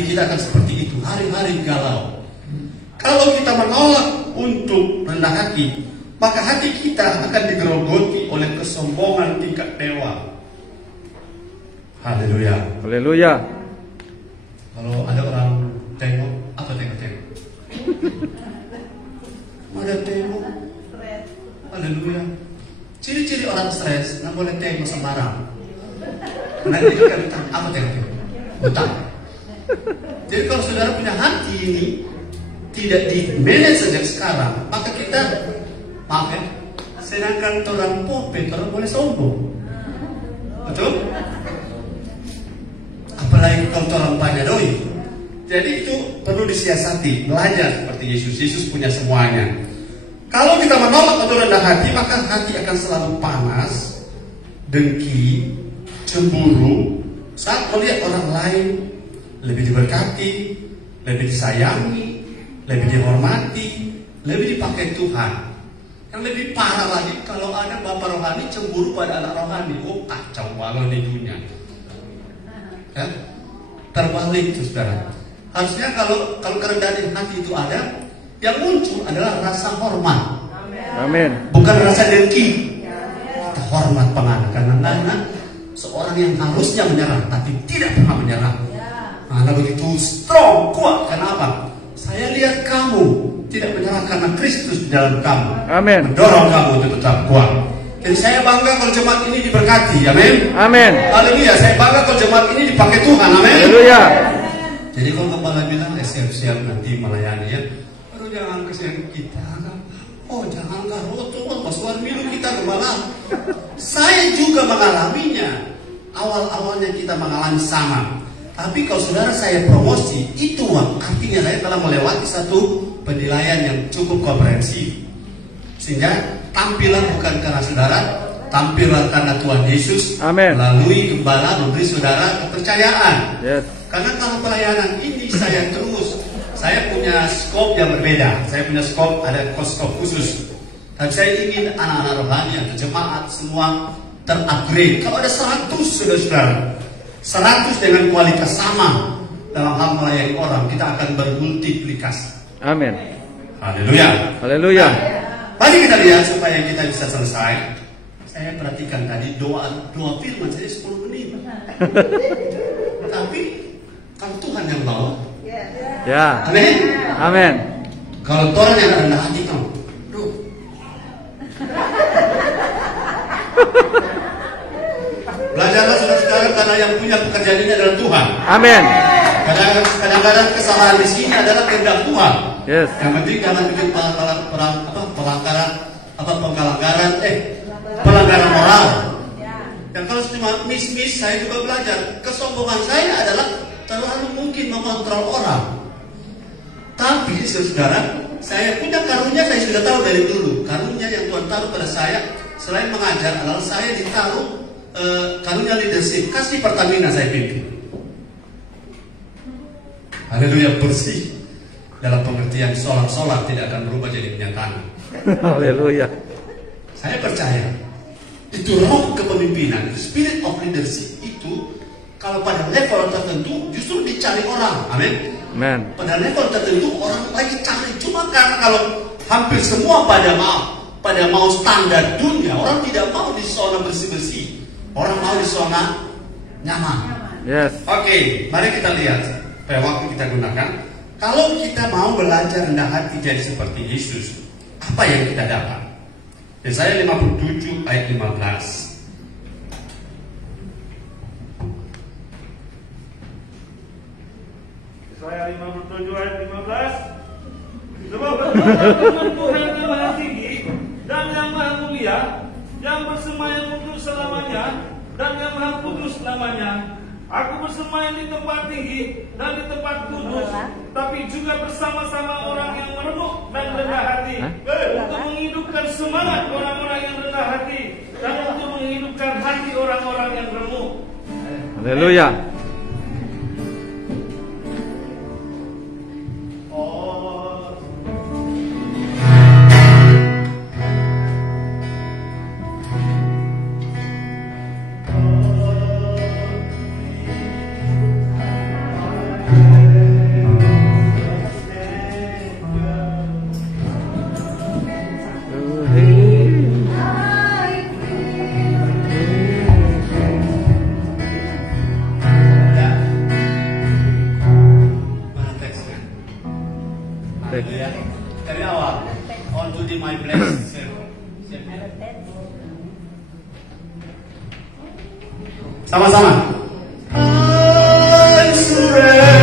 hati kita akan seperti itu, hari-hari galau. Kalau kita menolak untuk rendah hati, maka hati kita akan digerogoti oleh kesombongan tingkat dewa. Haleluya. Haleluya. Kalau ada orang tengok, apa tengok-tengok? Ada tengok. Haleluya. Ciri-ciri orang stres, nggak boleh tengok sembarang. Nanti kita ditanya, apa tengok-tengok? Utang. Jadi kalau saudara punya hati ini tidak di-manage sejak sekarang, maka kita, maaf ya, sedangkan orang popet, orang boleh sombong. Betul? Apalagi kalau orang banyak doi. Jadi itu perlu disiasati, belajar seperti Yesus. Yesus punya semuanya. Kalau kita menolak untuk rendah hati, maka hati akan selalu panas, dengki, cemburu saat melihat orang lain lebih diberkati, lebih disayangi, lebih dihormati, lebih dipakai Tuhan. Yang lebih parah lagi, kalau ada bapak rohani cemburu pada anak rohani, oh kacau balau di dunia. Ya? Terbalik itu saudara. Harusnya kalau kerendahan hati itu ada, yang muncul adalah rasa hormat. Amin. Bukan rasa dengki. Kita hormat penganak, karena seorang yang harusnya menyerah tapi tidak pernah menyerah. Anak begitu strong, kuat. Kenapa? Saya lihat kamu tidak menyerah karena Kristus di dalam kamu. Amin. Mendorong kamu untuk tetap kuat. Jadi saya bangga kalau jemaat ini diberkati. Amin. Amin. Haleluya. Saya bangga kalau jemaat ini dipakai Tuhan. Amin. Haleluya. Jadi kalau kepala bilang siap-siap nanti melayani ya, baru jangan kesian kita. Oh janganlah roto, pasukan milu kita kepala. Saya juga mengalaminya. Awal-awalnya kita mengalami sama. Tapi kalau saudara saya promosi, itu artinya saya telah melewati satu penilaian yang cukup komprehensif. Sehingga tampilan bukan karena saudara, tampilan karena Tuhan Yesus. Amin. Melalui gembala memberi saudara kepercayaan. Yes. Karena kalau pelayanan ini saya punya skop yang berbeda. Saya punya skop, ada skop khusus. Dan saya ingin anak-anak rohani atau jemaat semua terupgrade. Kalau ada 100 saudara-saudara, 100 dengan kualitas sama dalam hal melayani orang, kita akan bermultiplikasi. Amin. Haleluya. Haleluya. Mari kita lihat supaya kita bisa selesai. Saya perhatikan tadi doa firman saya 10 menit. Tapi kalau Tuhan yang mau, Ya. amin. Amin. Kalau Tuhan yang rendah hati kamu, belajarlah saudara-saudara, karena yang punya pekerjaan ini adalah Tuhan. Amin. Kadang-kadang kesalahan di sini adalah kehendak Tuhan. Yes. Yang penting jangan bikin pelanggaran moral. Dan kalau cuma miss, saya juga belajar. Kesombongan saya adalah terlalu mungkin mengontrol orang. Tapi saudara, saya punya karunia, saya sudah tahu dari dulu. Karunia yang Tuhan taruh pada saya, selain mengajar, adalah saya ditaruh karunia leadership. Kasih Pertamina saya pimpin. Haleluya, bersih. Dalam pengertian solar tidak akan berubah jadi kenyataan. Haleluya. Saya percaya itu roh kepemimpinan, spirit of leadership itu kalau pada level tertentu justru dicari orang. Amin. Amin. Pada level tertentu orang lagi cari. Cuma karena kalau hampir semua pada mau standar dunia, orang tidak mau di zona bersih-bersih. Orang mau di zona nyaman. Yes. Oke, mari kita lihat pada waktu kita gunakan. Kalau kita mau belajar rendah hati jadi seperti Yesus, apa yang kita dapat? Yesaya 57 ayat 15. Yesaya 57 ayat 15. Sebab firman Tuhan yang maha tinggi dan yang maha mulia, yang bersemayam untuk selamanya dan yang maha kudus namanya. Aku bersemayam di tempat tinggi dan di tempat kudus, tapi juga bersama-sama orang yang meremuk dan rendah hati, untuk menghidupkan semangat orang-orang yang rendah hati dan untuk menghidupkan hati orang-orang yang remuk. Haleluya. Ya. Dari awal. On to the my blessed servant. Sama-sama. I surrender.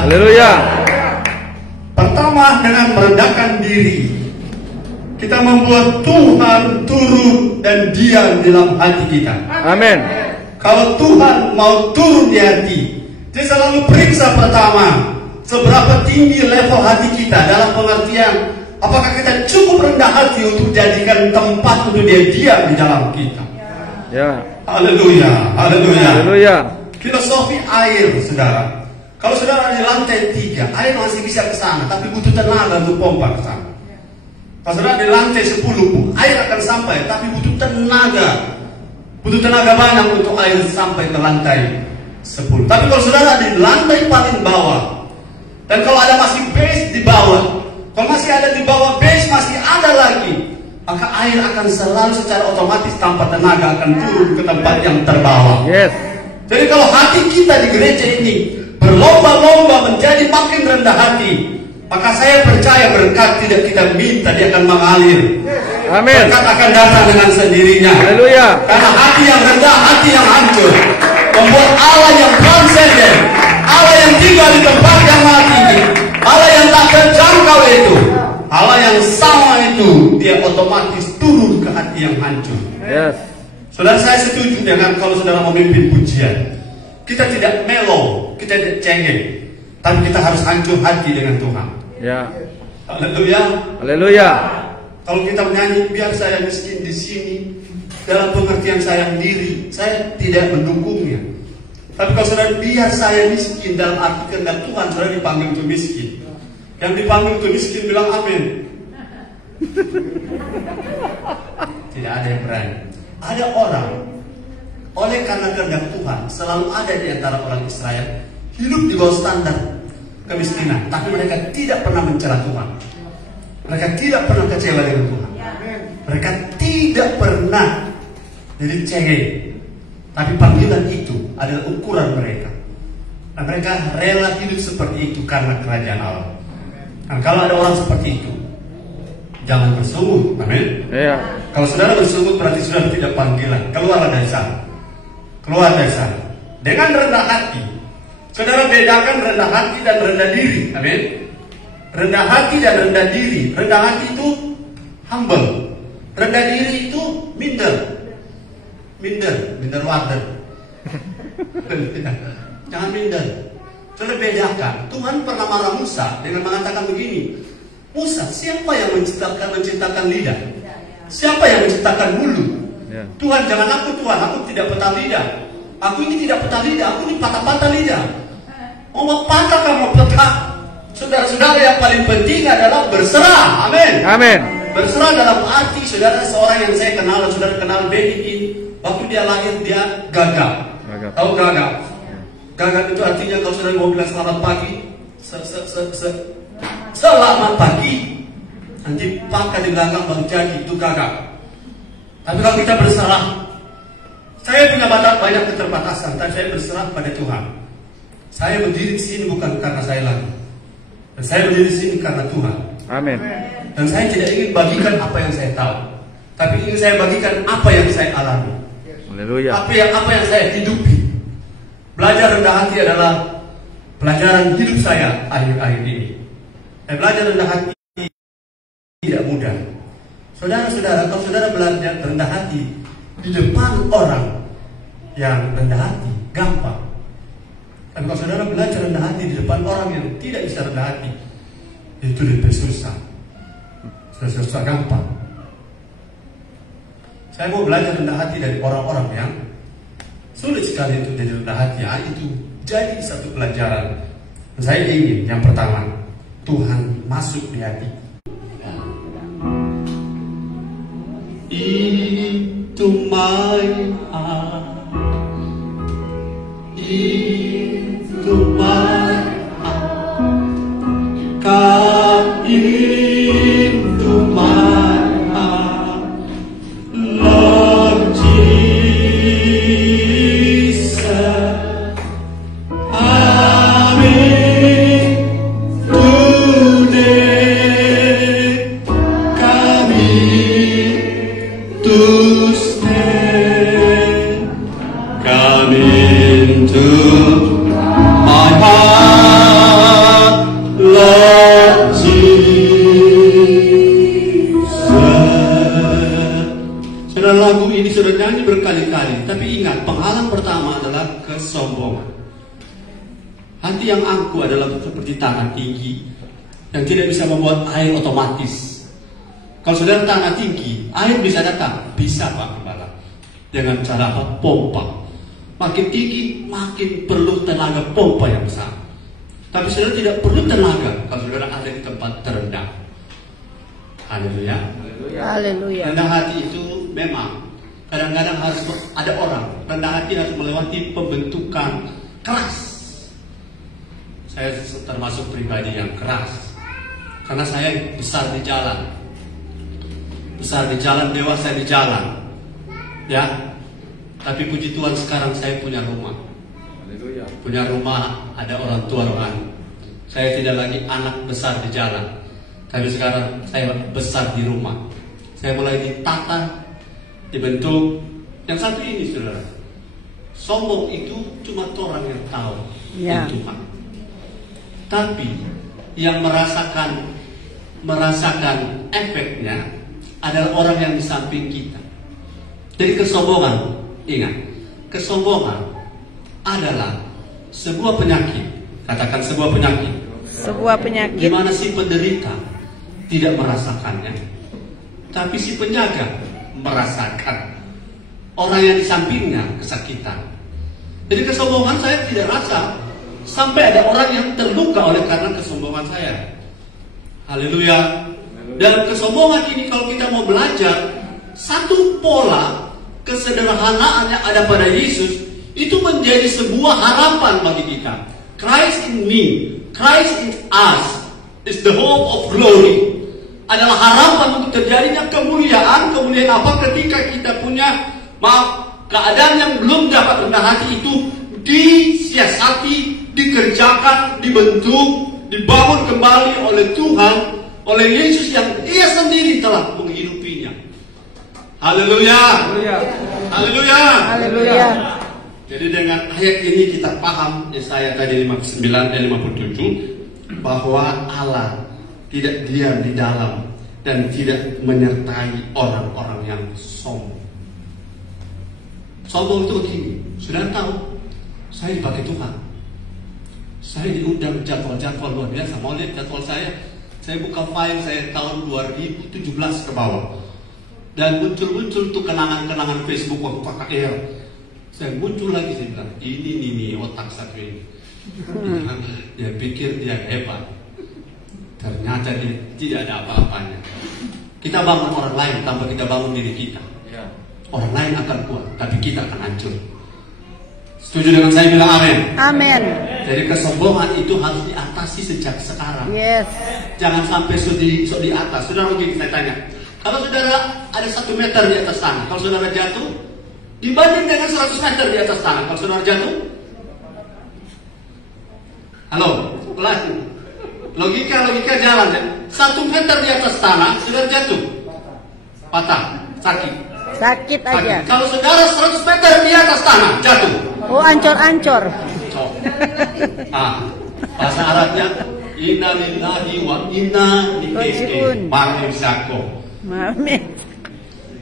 Haleluya. Pertama, dengan merendahkan diri, kita membuat Tuhan turun dan diam dalam hati kita. Amin. Kalau Tuhan mau turun di hati, dia selalu periksa pertama, Seberapa tinggi level hati kita dalam pengertian apakah kita cukup rendah hati untuk jadikan tempat untuk dia diam di dalam kita. Ya. Haleluya, haleluya. Haleluya. Filosofi air, saudara. Kalau saudara di lantai 3, air masih bisa ke sana, tapi butuh tenaga untuk pompa ke sana. Kalau saudara di lantai 10, air akan sampai, tapi butuh tenaga. Butuh tenaga banyak untuk air sampai ke lantai 10. Tapi kalau saudara di lantai paling bawah, dan kalau ada masih base di bawah, kalau masih ada di bawah base masih ada lagi, maka air akan selalu secara otomatis tanpa tenaga akan turun ke tempat yang terbawah. Yes. Jadi kalau hati kita di gereja ini berlomba-lomba menjadi makin rendah hati, maka saya percaya berkat tidak kita minta dia akan mengalir. Amin. Berkat akan datang dengan sendirinya. Haleluya. Karena hati yang rendah, hati yang hancur, membuat Allah yang transenden, Allah yang tinggal di tempat yang maha tinggi, Allah yang tak terjangkau itu, Allah yang sama itu, dia otomatis turun ke hati yang hancur. Yes. Saudara, saya setuju dengan kalau saudara memimpin pujian, kita tidak melo, kita tidak cengeng, tapi kita harus hancur hati dengan Tuhan. Ya. Haleluya. Haleluya. Kalau kita menyanyi biar saya miskin di sini, dalam pengertian sayang diri, saya tidak mendukungnya. Tapi kalau saudara biar saya miskin dalam arti kehendak Tuhan, saudara dipanggil untuk miskin. Yang dipanggil untuk miskin bilang amin. Tidak ada yang berani. Ada orang, oleh karena kehendak Tuhan, selalu ada di antara orang Israel hidup di bawah standar kemiskinan, tapi mereka tidak pernah mencela Tuhan. Mereka tidak pernah kecewa dengan Tuhan. Mereka tidak pernah jadi cengeng. Tapi panggilan itu adalah ukuran mereka. Dan mereka rela hidup seperti itu karena kerajaan Allah. Dan kalau ada orang seperti itu, jangan bersungut. Amin. Iya. Kalau saudara bersungut berarti saudara tidak panggilan. Keluarlah dari sana. Keluar dari sana. Dengan rendah hati. Saudara bedakan rendah hati dan rendah diri. Amin. Rendah hati dan rendah diri. Rendah hati itu humble. Rendah diri itu minder. Minder water. Jangan minder. Saudara bedakan. Tuhan pernah marah Musa dengan mengatakan begini. Musa, siapa yang menciptakan lidah? Siapa yang menciptakan mulut? Ya. Tuhan, jangan aku Tuhan, aku tidak patah lidah. Aku ini tidak patah lidah, aku ini patah-patah lidah. Mau patah kamu patah. Saudara-saudara, yang paling penting adalah berserah. Amin. Amin. Berserah dalam arti saudara seorang yang saya kenal, saudara kenal Benny. Waktu dia lahir dia gagap. Tahu gagap? Gagap itu artinya kalau saudara mau bilang selamat pagi, selamat pagi. Nanti pangkat di belakang baru jadi itu gagap. Tapi kalau kita berserah, saya punya banyak keterbatasan, tapi saya berserah pada Tuhan. Saya berdiri di sini bukan karena saya lagi, dan saya berdiri di sini karena Tuhan. Amin. Dan saya tidak ingin bagikan apa yang saya tahu, tapi ingin saya bagikan apa yang saya alami. Haleluya. Apa yang saya hidupi. Belajar rendah hati adalah pelajaran hidup saya akhir-akhir ini. Dan belajar rendah hati tidak mudah. Saudara-saudara, kalau saudara belajar rendah hati di depan orang yang rendah hati, gampang. Dan kalau saudara belajar rendah hati di depan orang yang tidak bisa rendah hati, itu lebih susah. Susah gampang. Saya mau belajar rendah hati dari orang-orang yang sulit sekali untuk jadi rendah hati. Itu jadi satu pelajaran. Dan saya ingin yang pertama, Tuhan masuk di hati. Into my heart, into my heart, come into my heart, Lord Jesus, I'm in today, come in to stay, come into my heart, Lord Jesus. Saudara, lagu ini sudah nyanyi berkali-kali, tapi ingat, penghalang pertama adalah kesombongan. Hati yang angkuh adalah seperti tanah tinggi yang tidak bisa membuat air otomatis. Kalau saudara tanah tinggi, air bisa datang, bisa Pak Gembala, dengan cara apa? Pompa. Makin tinggi, makin perlu tenaga pompa yang besar. Tapi saudara tidak perlu tenaga kalau saudara ada di tempat terendah. Haleluya. Haleluya. Rendah hati itu memang kadang-kadang harus ada orang rendah hati harus melewati pembentukan keras. Saya termasuk pribadi yang keras karena saya besar di jalan, dewasa di jalan, ya. Tapi puji Tuhan sekarang saya punya rumah. Punya rumah, ada orang tua rohani. Saya tidak lagi anak besar di jalan, tapi sekarang saya besar di rumah. Saya mulai ditata, dibentuk. Yang satu ini, saudara, sombong itu cuma orang yang tahu, Ya. Tuhan. Tapi yang merasakan efeknya adalah orang yang di samping kita. Jadi kesombongan, ingat, kesombongan adalah sebuah penyakit. Katakan sebuah penyakit. Sebuah Di penyakit. mana si penderita tidak merasakannya, tapi si penjaga merasakan. Orang yang di sampingnya kesakitan. Jadi kesombongan saya tidak rasa sampai ada orang yang terluka oleh karena kesombongan saya. Haleluya. Dan kesombongan ini kalau kita mau belajar, satu pola kesederhanaan yang ada pada Yesus itu menjadi sebuah harapan bagi kita. Christ in me, Christ in us is the hope of glory. Adalah harapan untuk terjadinya kemuliaan apa ketika kita punya keadaan yang belum dapat rendah hati itu disiasati, dikerjakan, dibentuk, dibangun kembali oleh Tuhan, oleh Yesus yang Dia sendiri telah menghidupinya. Haleluya. Haleluya. Haleluya. Jadi dengan ayat ini kita paham Yesaya tadi 59 dan 57 bahwa Allah tidak diam di dalam dan tidak menyertai orang-orang yang sombong. Sombong itu begini, sudah tahu, saya dipakai Tuhan. Saya diundang jadwal-jadwal luar biasa. Mau lihat jadwal saya buka file saya tahun 2017 ke bawah. Dan muncul tuh kenangan-kenangan Facebook waktu pakai saya muncul lagi, saya bilang, ini otak satu ini. Dia pikir dia hebat. Ternyata dia tidak ada apa-apanya. Kita bangun orang lain tanpa kita bangun diri kita. Orang lain akan kuat, tapi kita akan hancur. Setuju dengan saya? Bilang amin. Amin. Jadi kesombongan itu harus diatasi sejak sekarang. Yes. Jangan sampai di atas. Saudara, begini saya tanya. Kalau saudara ada 1 meter di atas tanah, kalau saudara jatuh, dibanding dengan 100 meter di atas tanah, kalau saudara jatuh, halo, kelas. Logika jalan ya. 1 meter di atas tanah, saudara jatuh, patah, sakit. Sakit aja. Kalau saudara 100 meter di atas tanah, jatuh. Oh, ancor-ancor. Bahasa Arabnya inna lillahi wa inna ilaihi raji'un. Amin.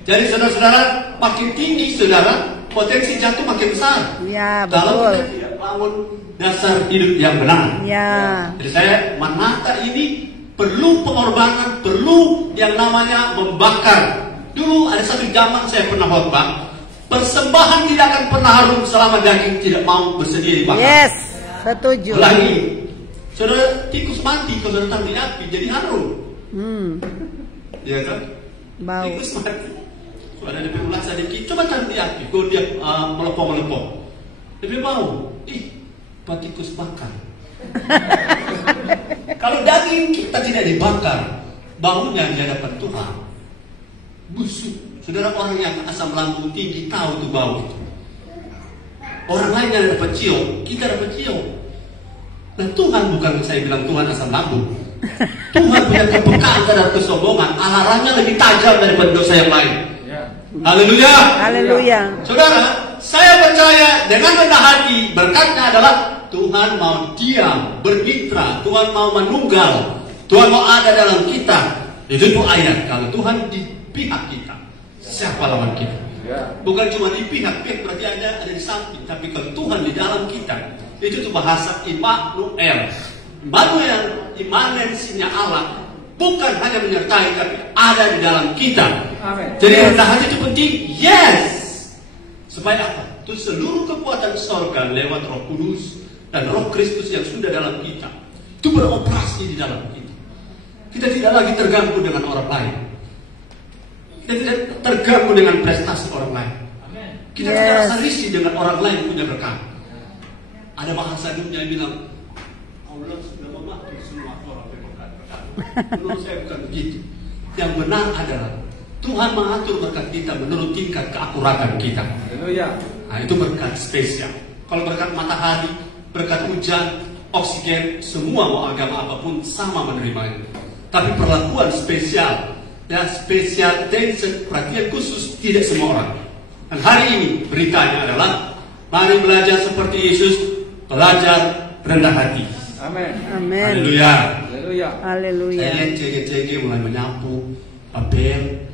Jadi saudara-saudara, makin tinggi saudara, potensi jatuh makin besar. Ya, Kalau betul. kita tidak bangun dasar hidup yang benar. Ya. Jadi saya menata ini perlu pengorbanan, perlu yang namanya membakar. Dulu ada satu zaman saya pernah khotbah, persembahan tidak akan pernah harum selama daging tidak mau bersedia dibakar. Yes, setuju. Ulangi, saudara, tikus mati kalau saudara taruh di api jadi harum. Iya kan? Bau. Tikus mati. Ada lebih ulas sedikit, coba taruh di api, kalau dia melepok, lebih bau. Pak tikus bakar. Kalau daging kita tidak dibakar, baunya di hadapan Tuhan busuk. Saudara, orang yang asam lambung tinggi tahu tuh bau itu. Orang lain yang dapat cium, kita dapat cium. Nah, Tuhan bukan, saya bilang Tuhan asam lambung. Tuhan punya kepekaan terhadap kesombongan. Alarmnya lebih tajam daripada dosa yang lain. Haleluya. Haleluya. Saudara, saya percaya dengan rendah hati, berkatnya adalah Tuhan mau diam, bermitra, Tuhan mau menunggal, Tuhan mau ada dalam kita. Itu tuh ayat, kalau Tuhan di pihak kita, siapa lawan kita? Bukan cuma di pihak berarti ada di samping, tapi kalau Tuhan di dalam kita, Itu tuh bahasa Immanuel. Immanuel, imanensinya Allah bukan hanya menyertai, tapi ada di dalam kita. Amin. Jadi rendah hati itu penting. Yes. Supaya apa? Itu seluruh kekuatan sorga lewat Roh Kudus dan Roh Kristus yang sudah dalam kita itu beroperasi di dalam kita. Kita tidak lagi terganggu dengan orang lain. Kita tidak terganggu dengan prestasi orang lain. Kita tidak rasa risih dengan orang lain punya berkat. Ada bahasa dunia yang bilang Allah sudah memakai semua orang berkat. Menurut saya bukan begitu. Yang benar adalah Tuhan mengatur berkat kita menurut tingkat keakuratan kita. Haleluya. Nah, itu berkat spesial. Kalau berkat matahari, berkat hujan, oksigen, semua mau agama apapun sama menerimanya. Tapi perlakuan spesial, ya special attention, perhatian khusus tidak semua orang. Dan hari ini beritanya adalah mari belajar seperti Yesus, belajar rendah hati. Amin. Amin. Haleluya. Haleluya. Saya Haleluya. lihat cege-cege mulai menyapu, papel.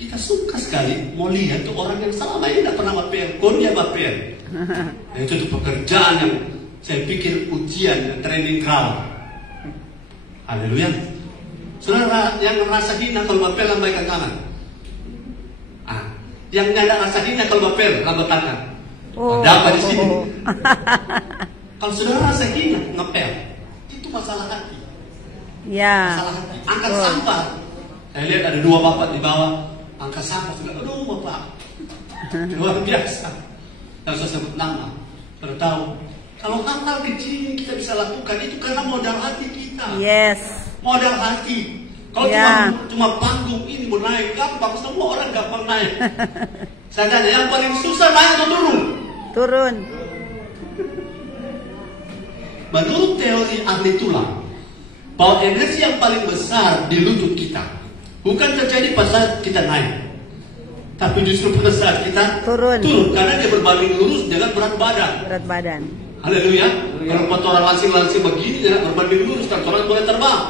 Kita suka sekali mau lihat tuh orang yang selama ini tidak pernah papel, dia papel. Nah, itu tuh pekerjaan yang saya pikir ujian dan training ground. Haleluya. Saudara yang merasa hina kalau papel, lambaikan tangan. Yang tidak ada rasa hina kalau papel, lambat tangan. Ada apa di sini? Kalau saudara rasa hina ngepel, itu masalah hati. Ya. Masalah hati. Angkat sampah. Saya lihat ada dua bapak di bawah angkat sampah. Aduh bapak, luar biasa. Dan saya sebut nama. Saudara tahu, kalau hal-hal kecil kita bisa lakukan itu karena modal hati kita. Yes. Modal hati. Kalau cuma panggung ini mau naik gampang, semua orang gampang naik. Saya tanya, yang paling susah naik atau turun? Turun. Menurut teori ahli tulang, bahwa energi yang paling besar di lutut kita bukan terjadi pada saat kita naik, tapi justru pada saat kita Turun. karena dia berbanding lurus dengan berat badan. Berat badan. Haleluya. Kalau kotoran langsing-langsing begini ya, berbanding lurus kan orang boleh terbang.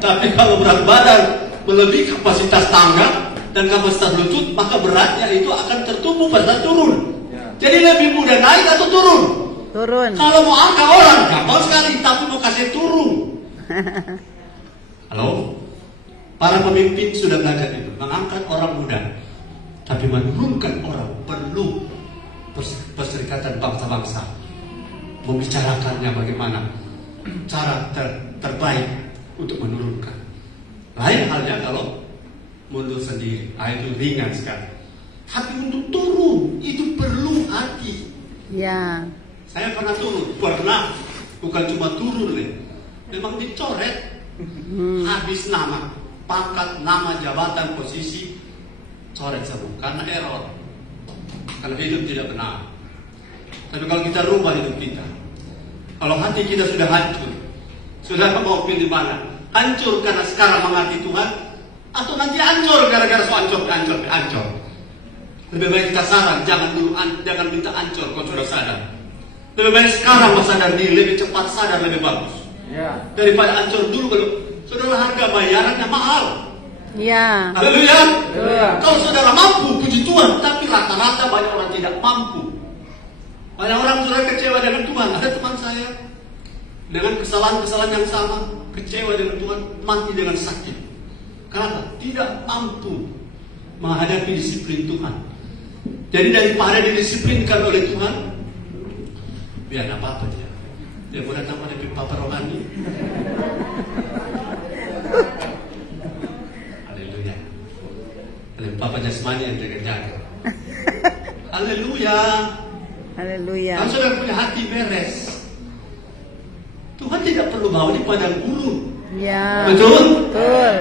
Tapi kalau berat badan melebihi kapasitas tangga dan kapasitas lutut, maka beratnya itu akan tertumbuh pada saat turun. Jadi lebih mudah naik atau turun? Turun. Kalau mau angkat orang gampang sekali, tapi mau kasih turun. Halo? Para pemimpin sudah belajar itu, mengangkat orang muda. Tapi menurunkan orang perlu perserikatan bangsa-bangsa. Membicarakannya bagaimana cara terbaik untuk menurunkan. Lain halnya kalau mundur sendiri, itu ringan sekali. Tapi untuk turun itu perlu hati. Ya. Saya pernah turun, bukan cuma turun nih, memang dicoret. Habis nama, pangkat, nama, jabatan, posisi, coret semua karena error, karena hidup tidak benar. Tapi kalau kita rubah hidup kita, kalau hati kita sudah hancur, sudah mau pilih mana? Hancur karena sekarang mengerti Tuhan, atau nanti hancur gara-gara hancur. Lebih baik kita saran, jangan minta hancur kalau sudah sadar. Lebih baik sekarang mas sadar diri, lebih cepat sadar lebih bagus. Daripada hancur dulu belum. Saudara, harga bayarannya mahal. Ya. Haleluya. Kalau saudara mampu, puji Tuhan. Tapi rata-rata banyak orang tidak mampu. Banyak orang sudah kecewa dengan Tuhan. Ada teman saya dengan kesalahan-kesalahan yang sama, kecewa dengan Tuhan, mati dengan sakit. Karena tidak mampu menghadapi disiplin Tuhan. Jadi daripada didisiplinkan oleh Tuhan, biar apa-apa dia. Dia mau datang pada papa rohani. Haleluya. Dan papa jasmani yang jaga-jaga. Haleluya. Haleluya. Kalau sudah punya hati beres, Tuhan tidak perlu bawa di padang gurun. Ya. Betul? Betul.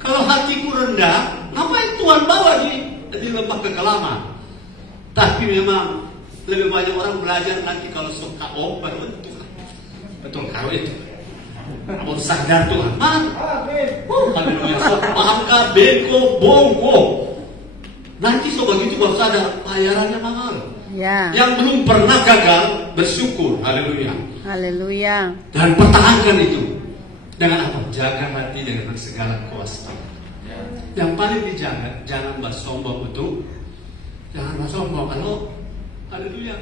Kalau hatiku rendah, ngapain Tuhan bawa di lembah kekelaman? Tapi memang lebih banyak orang belajar nanti kalau suka baru Tuhan. Betul karo itu. Kamu sadar Tuhan. Haleluya. Maka beko bongko. Nanti so begitu baru sadar bayarannya mahal. Ya. Yang belum pernah gagal bersyukur. Haleluya. Haleluya. Dan pertahankan itu. Dengan apa? Jaga hati dengan segala kewaspadaan. Yang paling dijaga, jangan bersombong betul. Jangan bersombong. Kalau haleluya.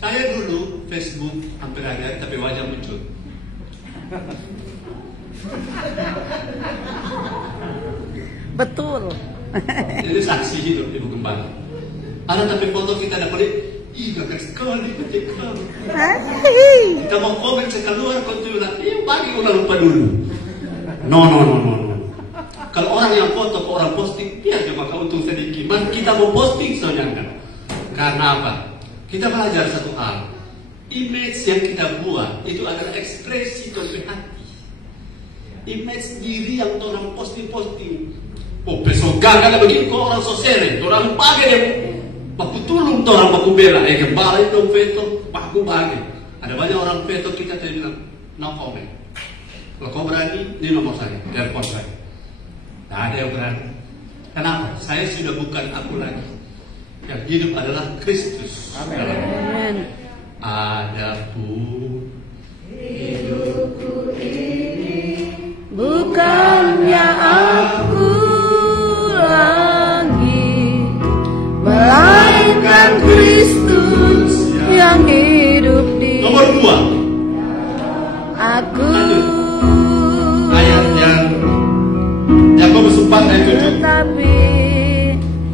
Saya dulu Facebook hampir ada, tapi wajah muncul. Betul. Ini saksi hidup Ibu Gembala. Ada tapi foto kita dapat, ih gagah sekali ketik kamu. Kita mau komen keluar kau tuh bilang, iya pagi udah lupa dulu. No. Kalau orang yang foto, orang posting, ya cuma kau untung sedikit. Man, kita mau posting soalnya kan. Karena apa? Kita belajar satu hal. Image yang kita buat itu adalah ekspresi dari hati. Image diri yang orang posting. Oh besok gagal begini kok orang sosial, orang pakai dia. Baku tulung orang baku bela, Gembala itu veto, baku bagi. Ada banyak orang veto kita bilang no comment. Kalau kau berani, ini nomor saya, telepon saya. Tidak ada yang berani. Kenapa? Saya sudah bukan aku lagi. Yang hidup adalah Kristus. Amin. Adapun hidupku ini bukannya aku lagi, melainkan Kristus yang hidup di nomor 2. aku. Ayat yang Yakobus 4 ayat 7. Tetapi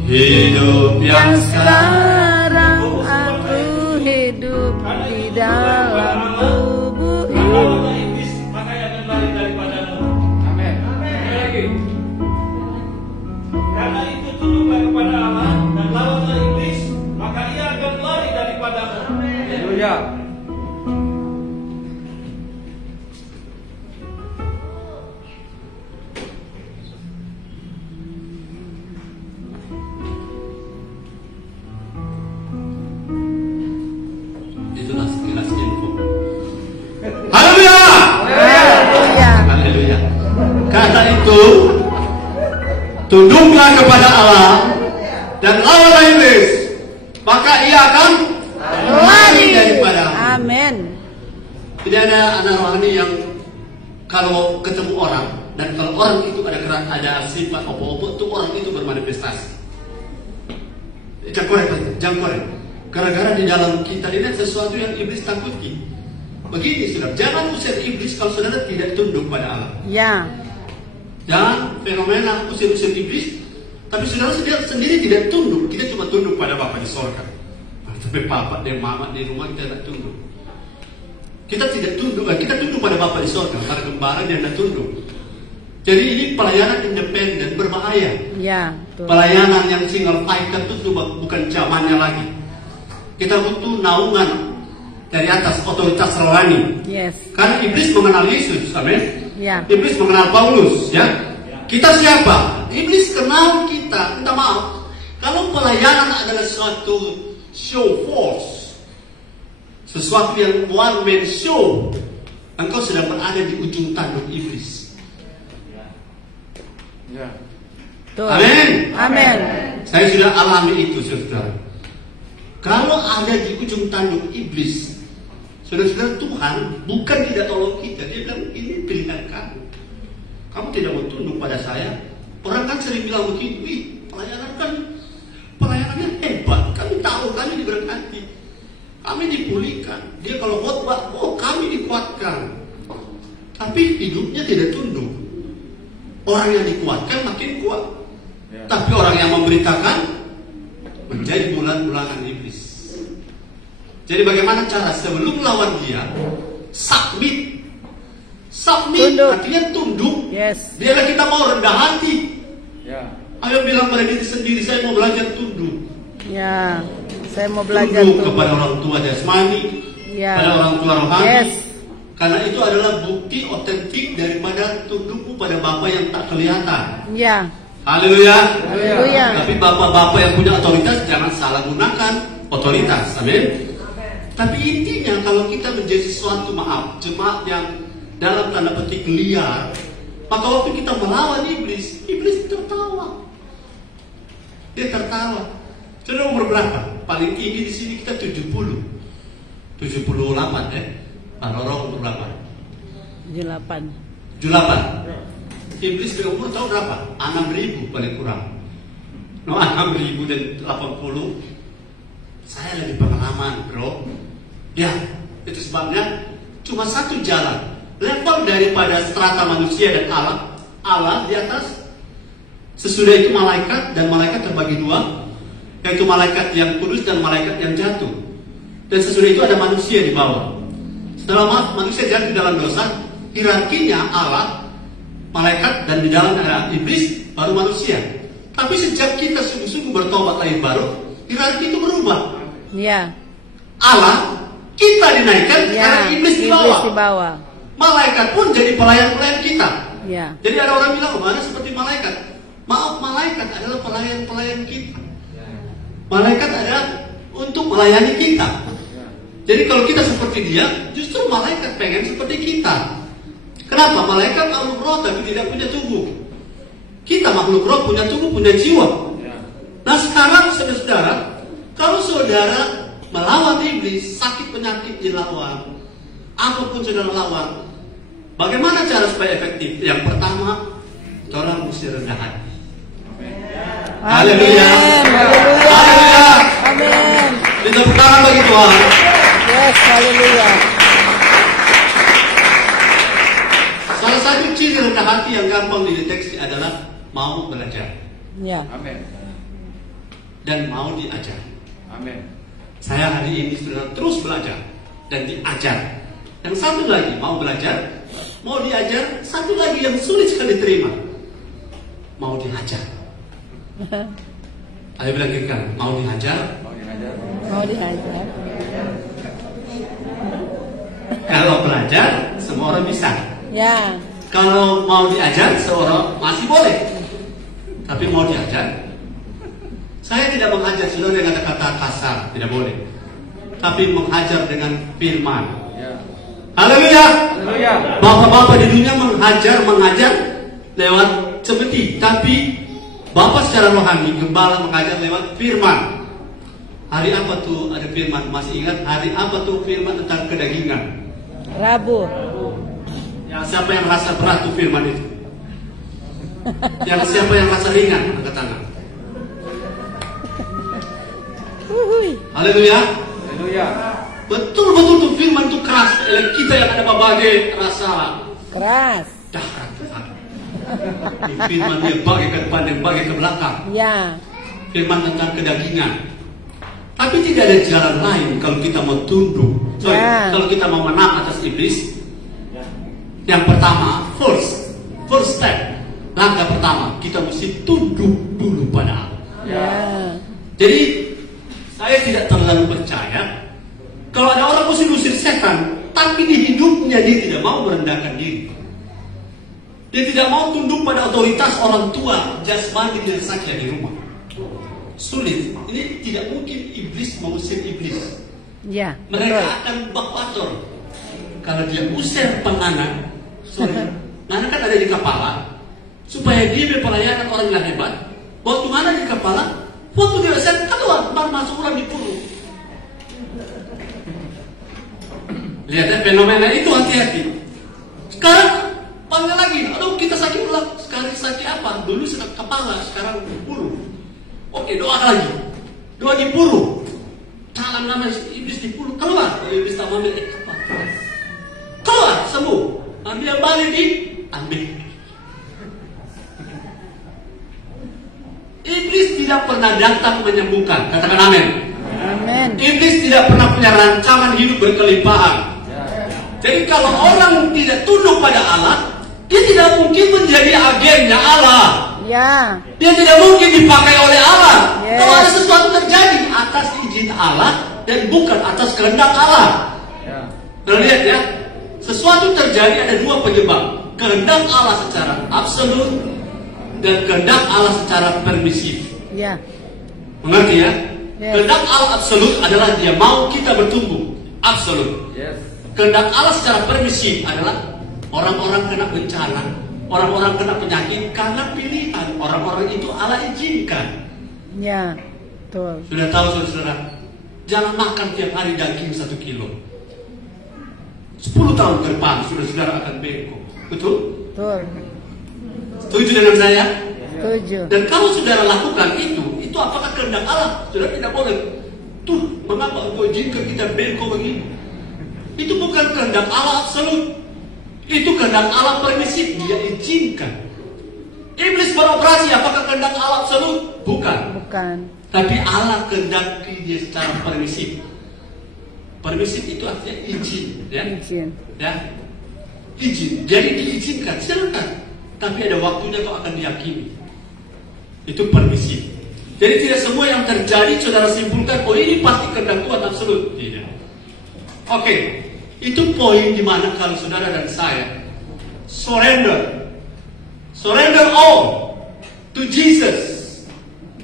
Hidup yang sekarang aku hidup di dalam tubuh ini. Maka ia akan lari daripadamu. Amin. Lagi. Karena itu tunduklah kepada Allah dan lawanlah iblis, maka ia akan lari daripadamu. Haleluya. itulah sekilas info. Haleluya. Haleluya. Haleluya. Karena itu tunduklah kepada Allah dan lawanlah iblis, maka ia akan lari daripada. Amin. Tidak ada anak rohani yang kalau ketemu orang dan kalau orang itu ada sifat apa-apa itu orang itu bermanifestasi. Jangan korek. Gara-gara di dalam kita ini sesuatu yang iblis takuti. Begini saudara, jangan usir iblis kalau saudara tidak tunduk pada Allah. Ya. Jangan fenomena usir-usir iblis, tapi saudara sendiri tidak tunduk. Kita cuma tunduk pada Bapa di sorga. Tapi Papa dan Mama di rumah kita tidak tunduk. Kita tidak tunduk, kita tunduk pada Bapa di sorga. Para gembala dia tidak tunduk. Jadi ini pelayanan independen berbahaya. Ya. Betul. Pelayanan yang single fighter itu bukan zamannya lagi. Kita butuh naungan dari atas, otoritas rohani. Yes. Karena iblis mengenal Yesus, amin. Ya. Iblis mengenal Paulus, ya. Kita siapa? Iblis kenal kita. Minta maaf. Kalau pelayanan adalah suatu show force, sesuatu yang one man show, engkau sedang berada di ujung tanduk iblis. Ya. Betul. Amin. Amin. Saya sudah alami itu, saudara. Kalau ada di ujung tanduk iblis, saudara-saudara, Tuhan bukan tidak tolong kita. Dia bilang, ini pilihan kamu. Kamu tidak mau tunduk pada saya. Orang kan sering bilang begitu, wih, pelayanannya hebat. Kami tahu, kami diberkati. Kami dipulihkan. Dia kalau khotbah, oh kami dikuatkan. Tapi hidupnya tidak tunduk. Orang yang dikuatkan makin kuat. Ya. Tapi orang yang memberitakan menjadi bulan-bulanan iblis. Jadi bagaimana cara sebelum lawan dia, submit. Tunduk. Artinya tunduk. Yes. Biarlah kita mau rendah hati. Ya. Ayo bilang pada diri sendiri, saya mau belajar tunduk. Ya. Saya mau belajar Tunduk tunduk. kepada orang tua jasmani, Ya. pada orang tua rohani. Yes. Karena itu adalah bukti otentik daripada tundukmu pada Bapa yang tak kelihatan. Ya. Haleluya. Haleluya. Tapi bapak-bapak yang punya otoritas jangan salah gunakan otoritas. Amin. Tapi intinya kalau kita menjadi sesuatu jemaat yang dalam tanda petik liar, maka waktu kita melawan iblis, iblis tertawa. Dia tertawa. Sudah umur berapa? Paling tinggi di sini kita 70. 78 ya. Pak Roro umur berapa? 78. 78. Iblis berumur tahu berapa? 6.000 paling kurang. 6.000 dan 80. Saya lebih pengalaman, bro. Ya, itu sebabnya cuma satu jalan. Level daripada strata manusia dan Allah. Allah di atas. Sesudah itu malaikat, dan malaikat terbagi dua, yaitu malaikat yang kudus dan malaikat yang jatuh. Dan sesudah itu ada manusia di bawah. Setelah manusia jatuh dalam dosa, hierarkinya Allah, malaikat, dan di dalam ada iblis, baru manusia. Tapi sejak kita sungguh-sungguh bertobat lahir baru, hierarki itu berubah. Ya. Allah, kita dinaikkan, karena iblis di bawah. Malaikat pun jadi pelayan-pelayan kita. Ya. Jadi ada orang bilang, mana seperti malaikat. Maaf, malaikat adalah pelayan-pelayan kita. Malaikat adalah untuk melayani kita. Jadi kalau kita seperti dia, justru malaikat pengen seperti kita. Kenapa? Malaikat makhluk roh tapi tidak punya tubuh. Kita makhluk roh punya tubuh, punya jiwa. Nah sekarang saudara-saudara, kalau saudara melawan iblis, sakit penyakit dilawan, apapun saudara lawan, bagaimana cara supaya efektif? Yang pertama, orang mesti rendah hati. Haleluya. Haleluya. Amin. Tepuk tangan bagi Tuhan. Yes, haleluya. Salah satu ciri rendah hati yang gampang dideteksi adalah mau belajar. Ya. Amin. Dan mau diajar. Amin. Saya hari ini sudah terus belajar dan diajar. Yang satu lagi mau belajar, mau diajar. Satu lagi yang sulit sekali diterima, mau diajar. Ayo bilang kiri kanan, mau diajar. Mau diajar. Mau diajar. Kalau belajar, semua orang bisa. Ya. Kalau mau diajar, seorang masih boleh. Tapi mau diajar, saya tidak mengajar saudara dengan kata-kata kasar, tidak boleh. Tapi mengajar dengan firman. Ya. Haleluya. Haleluya. Bapak-bapak di dunia mengajar lewat cemeti, tapi Bapak secara rohani, gembala mengajar lewat firman. Hari apa tuh ada firman? Masih ingat hari apa tuh firman tentang kedagingan? Rabu. Ya, siapa yang rasa berat tuh firman itu? Yang siapa yang rasa ringan? Angkat tangan. Haleluya. Haleluya. Betul-betul tuh firman tuh keras. Kita yang ada berbagai rasa Keras. dahsyat. Firman dia bagi ke depan dan bagi ke belakang. Ya. Firman tentang kedagingan. Tapi tidak ada jalan lain kalau kita mau tunduk. Kalau kita mau menang atas iblis. Yang pertama, first step. Langkah pertama, kita mesti tunduk dulu pada Allah. Ya. Jadi saya tidak terlalu percaya kalau ada orang mesti usir setan, tapi di hidupnya dia tidak mau merendahkan diri. Dia tidak mau tunduk pada otoritas orang tua, jasmani dan sakya di rumah. Sulit. Ini tidak mungkin iblis mengusir iblis. Ya. Mereka akan bakuator. Kalau dia usir penganan, nganan kan ada di kepala, supaya dia berpelayanan orang yang hebat. Waktu mana di kepala? Waktu dia usir, keluar, baru masuk orang di puru. Lihat ya, fenomena itu hati-hati. Sekarang panggil lagi, aduh kita sakit ulang. Sekarang sakit apa? Dulu sakit kepala, sekarang puru. Oke, doa lagi. Doa di puru. Dalam nama iblis di puru, keluar. Iblis tak ambil apa? Keluar, sembuh. Ambil balik ambil. Iblis tidak pernah datang menyembuhkan. Katakan amin. Amin. Iblis tidak pernah punya rancangan hidup berkelimpahan. Jadi kalau orang tidak tunduk pada Allah, dia tidak mungkin menjadi agennya Allah. Ya. Dia tidak mungkin dipakai oleh Allah. Yes. Kalau ada sesuatu terjadi atas izin Allah dan bukan atas kehendak Allah. Ya. Nah, lihat ya, sesuatu terjadi ada dua penyebab. Kehendak Allah secara absolut dan kehendak Allah secara permisif. Ya. Mengerti ya? Yes. Kehendak Allah absolut adalah dia mau kita bertumbuh. Absolut. Yes. Kehendak Allah secara permisif adalah orang-orang kena bencana, orang-orang kena penyakit karena pilihan. Orang-orang itu Allah izinkan. Ya. Betul. Sudah tahu saudara, jangan makan tiap hari daging 1 kilo. 10 tahun ke depan saudara akan bengkok. Betul? Betul. Setuju dengan saya? Setuju. Dan kalau saudara lakukan itu apakah kehendak Allah? Saudara tidak boleh. Tuh, mengapa engkau izinkan kita bengkok begini? Itu bukan kehendak Allah absolut. Itu kehendak Allah permisif, dia izinkan. Iblis beroperasi, apakah kehendak Allah absolut? Bukan. Bukan. Tapi Allah kehendaki dia secara permisif. Permisif itu artinya izin, ya. Izin. Ya. Izin. Jadi diizinkan, silakan. Tapi ada waktunya kau akan diyakini. Itu permisif. Jadi tidak semua yang terjadi saudara simpulkan, oh ini pasti kehendak Tuhan absolut. Tidak. Oke, itu poin di mana kalau saudara dan saya surrender all to Jesus.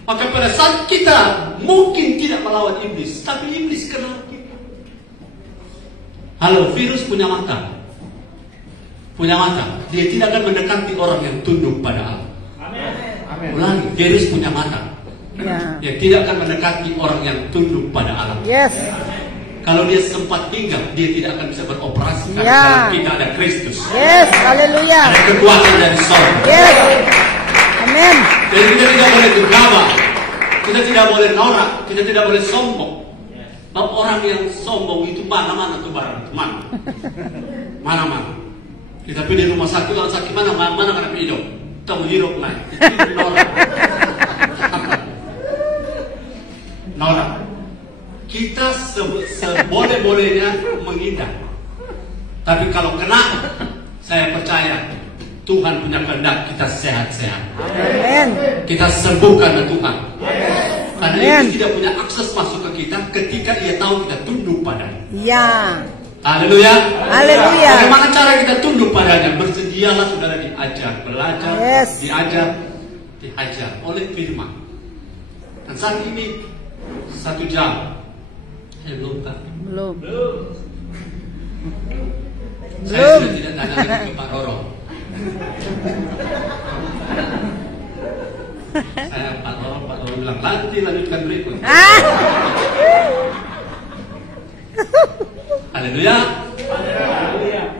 Maka pada saat kita mungkin tidak melawan iblis, tapi iblis kenal kita. Halo, virus punya mata. Punya mata. Dia tidak akan mendekati orang yang tunduk pada Allah. Amin. Ulangi, virus punya mata. Ya. Dia tidak akan mendekati orang yang tunduk pada Allah. Yes. Kalau dia sempat hinggap, dia tidak akan bisa beroperasi. Karena Ya. dalam kita ada Kristus. Yes. Haleluya. Ada kekuatan dari sorga. Yes. Amin. Jadi kita tidak boleh gegabah. Kita tidak boleh norak. Kita tidak boleh sombong. Nah, orang yang sombong itu mana-mana tuh barang. Mana-mana. Kita pergi di rumah sakit, orang sakit mana kena hidup. Kita menghirup naik. Itu norak. Norak. Kita seboleh-bolehnya menghindar. Tapi kalau kena, saya percaya Tuhan punya kehendak kita sehat-sehat. Amin. Kita sembuhkan Tuhan. Karena Amin. itu tidak punya akses masuk ke kita ketika dia tahu kita tunduk padanya. Ya. Haleluya. Haleluya. Bagaimana cara kita tunduk padanya? Bersedialah saudara diajar, belajar, Yes. diajar oleh firman. Dan saat ini 1 jam. Belum kan? Belum. Saya sudah tidak tanya lagi ke Pak Roro. Saya Pak Roro bilang nanti lanjutkan berikut. Ah. Haleluya.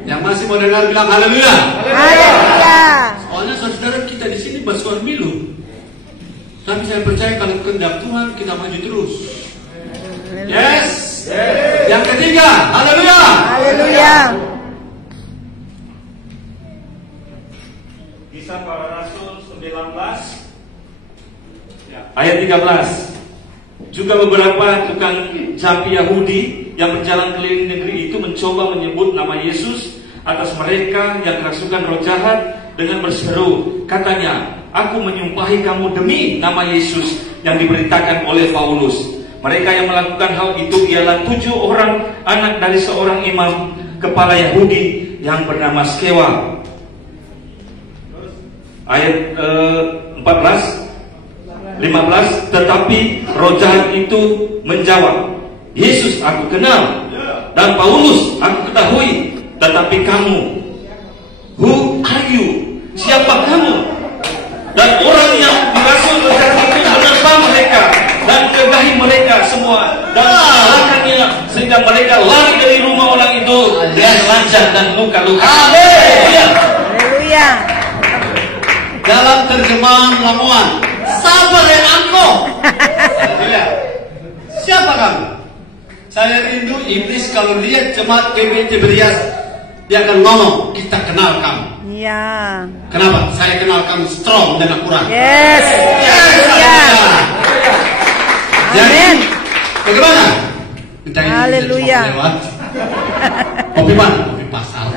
Yang masih mau dengar bilang haleluya. Haleluya. Soalnya saudara kita di sini bersuara milu. Tapi saya percaya kalau kehendak Tuhan kita maju terus. Yes. Yang ketiga, haleluya. Haleluya. Kisah Para Rasul 19 ayat 13. Juga beberapa tukang jampi Yahudi yang berjalan keliling negeri itu mencoba menyebut nama Yesus atas mereka yang kerasukan roh jahat dengan berseru, katanya, aku menyumpahi kamu demi nama Yesus yang diberitakan oleh Paulus. Mereka yang melakukan hal itu ialah 7 orang anak dari seorang imam kepala Yahudi yang bernama Skewa. Ayat 15, tetapi roh jahat itu menjawab, Yesus aku kenal dan Paulus aku ketahui, tetapi kamu, who are you? Siapa kamu? Dan orang yang dirasul roh jahat itu menimpa mereka dan gagahi mereka semua dan mengalahkannya sehingga mereka lari dari rumah orang itu dengan lancar dan luka-luka. Haleluya. Dalam terjemahan Lamuan, sabar ya angko. Siapa kamu? Saya rindu iblis kalau lihat jemaat GBI Tiberias, dia akan ngomong, kita kenal kamu. Ya. Kenapa? Saya kenal kamu strong dan akurat. Yes. Haleluya. Jadi, Amin. bagaimana? Kita ini Haleluya. lewat. Kopi mana? Kopi pasar.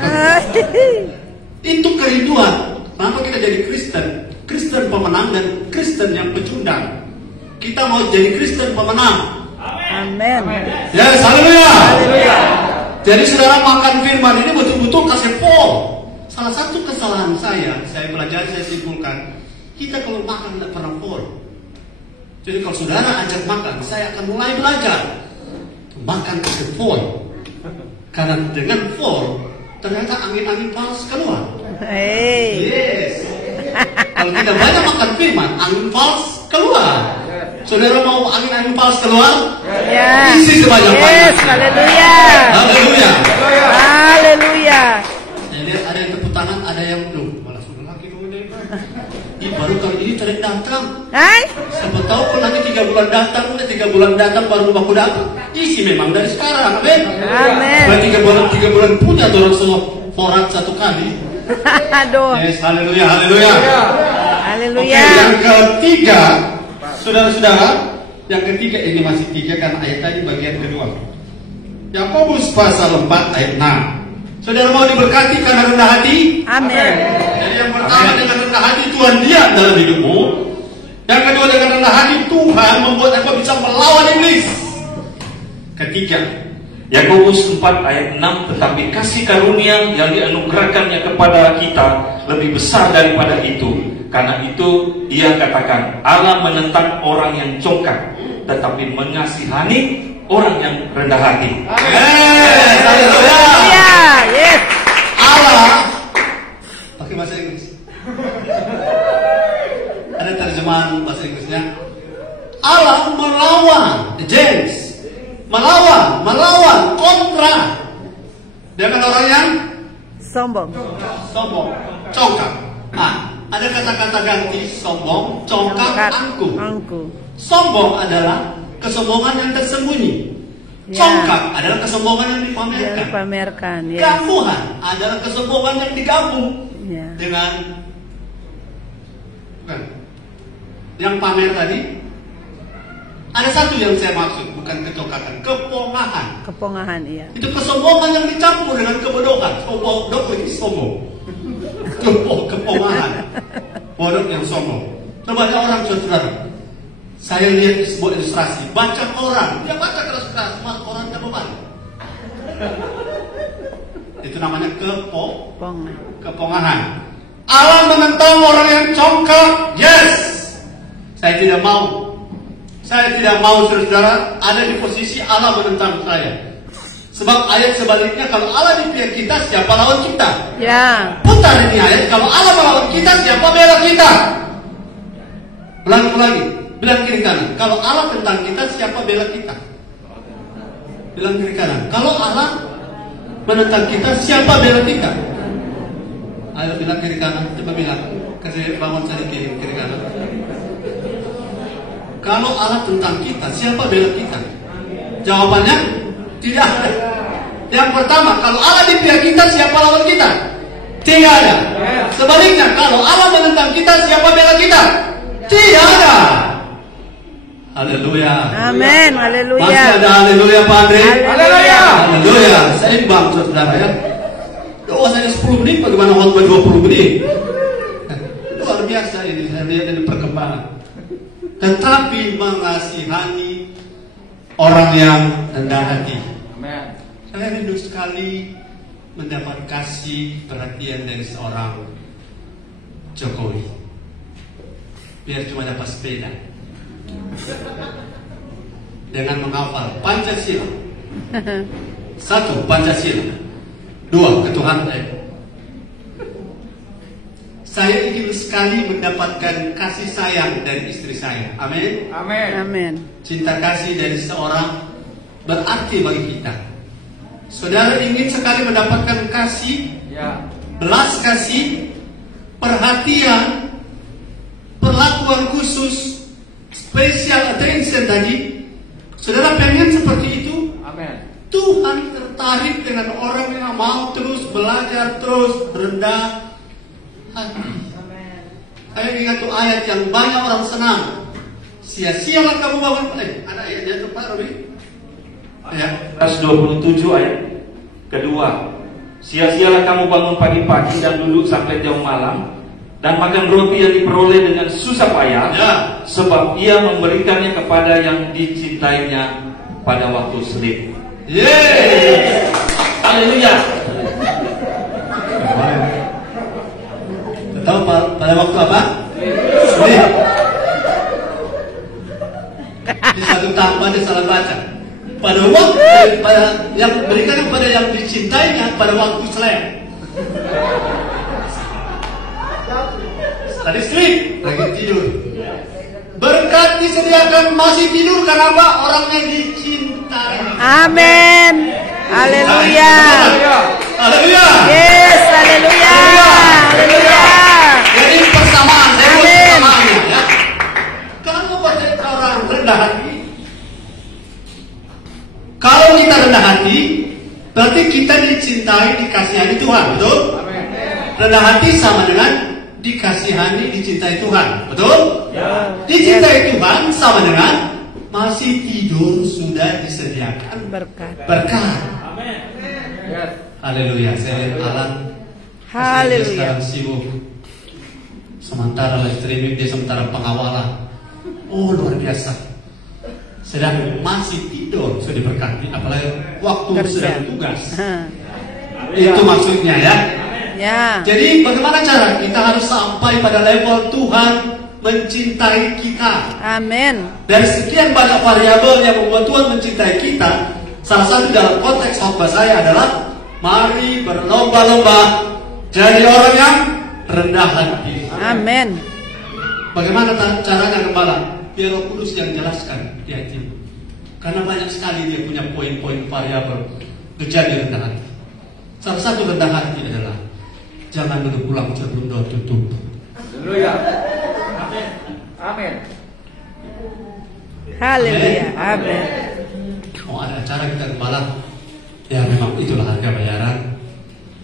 Itu kerinduan. Kenapa kita jadi Kristen? Kristen pemenang dan Kristen yang pecundang. Kita mau jadi Kristen pemenang. Amin. Ya, haleluya. Haleluya. Jadi saudara makan firman ini betul-betul kasih pol. Salah satu kesalahan saya belajar, saya simpulkan, kita kalau makan tidak pernah pol. Jadi kalau saudara ajak makan, saya akan mulai belajar makan kasih pol. Karena dengan pol, ternyata angin-angin palsu keluar. Hey. Yes. Kalau kita banyak makan firman, angin palsu keluar. Saudara mau angin-angin palsu keluar? Ya. Isi sebanyak-banyak. Yes. Haleluya. Haleluya. Haleluya. Jadi ada yang tepuk tangan, ada yang belum. Malah sudah lagi dong ini. Baru kali ini tarik datang. Hai? Siapa tahu kalau nanti 3 bulan datang, 3 bulan datang baru aku dapat. Isi memang dari sekarang, amin. Amin. Kalau 3 bulan punya orang semua forat 1 kali. Aduh. Yes, haleluya, haleluya. Haleluya. Oke, yang ketiga, saudara-saudara, yang ketiga ini masih 3 kan ayat tadi bagian kedua. Yakobus pasal 4 ayat 6. Saudara mau diberkati karena rendah hati? Amin. Jadi yang pertama dengan rendah hati Tuhan diam dalam hidupmu. Yang kedua dengan rendah hati Tuhan membuat engkau bisa melawan iblis. Ketiga, Yakobus 4 ayat 6, tetapi kasih karunia yang dianugerahkannya kepada kita lebih besar daripada itu. Karena itu ia katakan, Allah menentang orang yang congkak, tetapi mengasihani orang yang rendah hati. yes, haleluya. Yes. Allah pakai bahasa Inggris. Ada terjemahan bahasa Inggrisnya. Allah melawan, James, melawan, kontra dengan orang yang Sombong. congkak. Ada kata-kata ganti sombong, congkak, angkuh. Sombong adalah kesombongan yang tersembunyi. Ya. Congkak adalah kesombongan yang dipamerkan. Yang dipamerkan. Yes. Kambuhan adalah kesombongan yang digabung Ya. dengan bukan. Yang pamer tadi ada satu yang saya maksud, bukan kecongkakan, kepongahan. Kepongahan, iya. Itu kesombongan yang dicampur dengan kebodohan. Bodoh ini sombong. Kepongahan. Bodoh yang sombong. Coba ada orang saudara. Saya lihat di sebuah ilustrasi, baca koran, dia baca keras-keras, malah koran tak beban. Itu namanya kepongahan. Allah menentang orang yang congkak. Yes, saya tidak mau. Saya tidak mau saudara ada di posisi Allah menentang saya. Sebab ayat sebaliknya, kalau Allah di pihak kita, siapa lawan kita? Ya. Putar ini ayat, kalau Allah melawan kita, siapa bela kita? Ulang lagi. Bilang kiri kanan. Kalau Allah tentang kita, siapa bela kita? Bilang kiri kanan. Kalau Allah menentang kita, siapa bela kita? Ayo bilang kiri kanan. Coba bilang. Kasih bangun saya kiri kanan. Kalau Allah tentang kita, siapa bela kita? Jawabannya tidak ada. Yang pertama, kalau Allah di pihak kita, siapa lawan kita? Tidak ada. Sebaliknya, kalau Allah menentang kita, siapa bela kita? Tidak ada. Haleluya. Amin. Haleluya. Masih ada haleluya Pak Andre? Haleluya. Haleluya. Seimbang saudara ya. Doa saya 10 menit, bagaimana khotbah 20 menit? Luar biasa ini, saya lihat ini perkembangan. Tetapi mengasihani orang yang rendah hati. Amin. Saya rindu sekali mendapat kasih perhatian dari seorang Jokowi. Biar cuma dapat sepeda. Dengan menghafal Pancasila. 1. Pancasila. 2. Ketuhanan. Saya ingin sekali mendapatkan kasih sayang dari istri saya. Amin. Amin. Amin. Cinta kasih dari seorang berarti bagi kita. Saudara ingin sekali mendapatkan kasih, Ya. belas kasih, perhatian, perlakuan khusus, special attention tadi. Saudara pengen seperti itu? Amin. Tuhan tertarik dengan orang yang mau terus belajar, terus rendah hati. Saya ingat tuh ayat yang banyak orang senang. Sia-sialah kamu bangun pagi. Ada ayatnya itu Pak Robi? Ya. 127 ayat kedua. Sia-sialah kamu bangun pagi-pagi dan duduk sampai jauh malam dan makan roti yang diperoleh dengan susah payah, Ya. sebab ia memberikannya kepada yang dicintainya pada waktu sulit. Yeay. Haleluya. Tahu pada waktu apa? Sulit. Di satu tambah dia salah baca. Pada waktu yang berikan kepada yang dicintainya pada waktu selesai. Tadi sleep, lagi tidur. Berkat disediakan masih tidur karena apa? Orangnya dicintai. Amin. Haleluya. Haleluya. Yes. Haleluya. Haleluya. Jadi rendah hati sama dengan dikasihani, dicintai Tuhan. Betul? Ya. Dicintai Tuhan sama dengan masih tidur sudah disediakan Berkat. berkat. Amin. Haleluya. Saya lihat Alan. Haleluya. Dia sekarang sibuk. Sementara live streaming, dia sementara pengawalan. Oh, luar biasa. Sedang masih tidur sudah diberkati, apalagi waktu Kerja. sedang tugas. Hah. Itu maksudnya ya. Ya. Jadi bagaimana cara kita harus sampai pada level Tuhan mencintai kita? Amin. Dari sekian banyak variabel yang membuat Tuhan mencintai kita, salah satu dalam konteks khotbah saya adalah mari berlomba-lomba jadi orang yang rendah hati. Amin. Bagaimana caranya gembala? Biar Roh Kudus yang jelaskan di hatimu. Karena banyak sekali dia punya poin-poin variabel menjadi rendah hati. Salah satu rendah hati adalah jangan duduk pulang sebelum doa tutup. Haleluya. Amin. Amin. Haleluya. Amin. Mau ada acara kita gembala, ya memang itulah harga bayaran.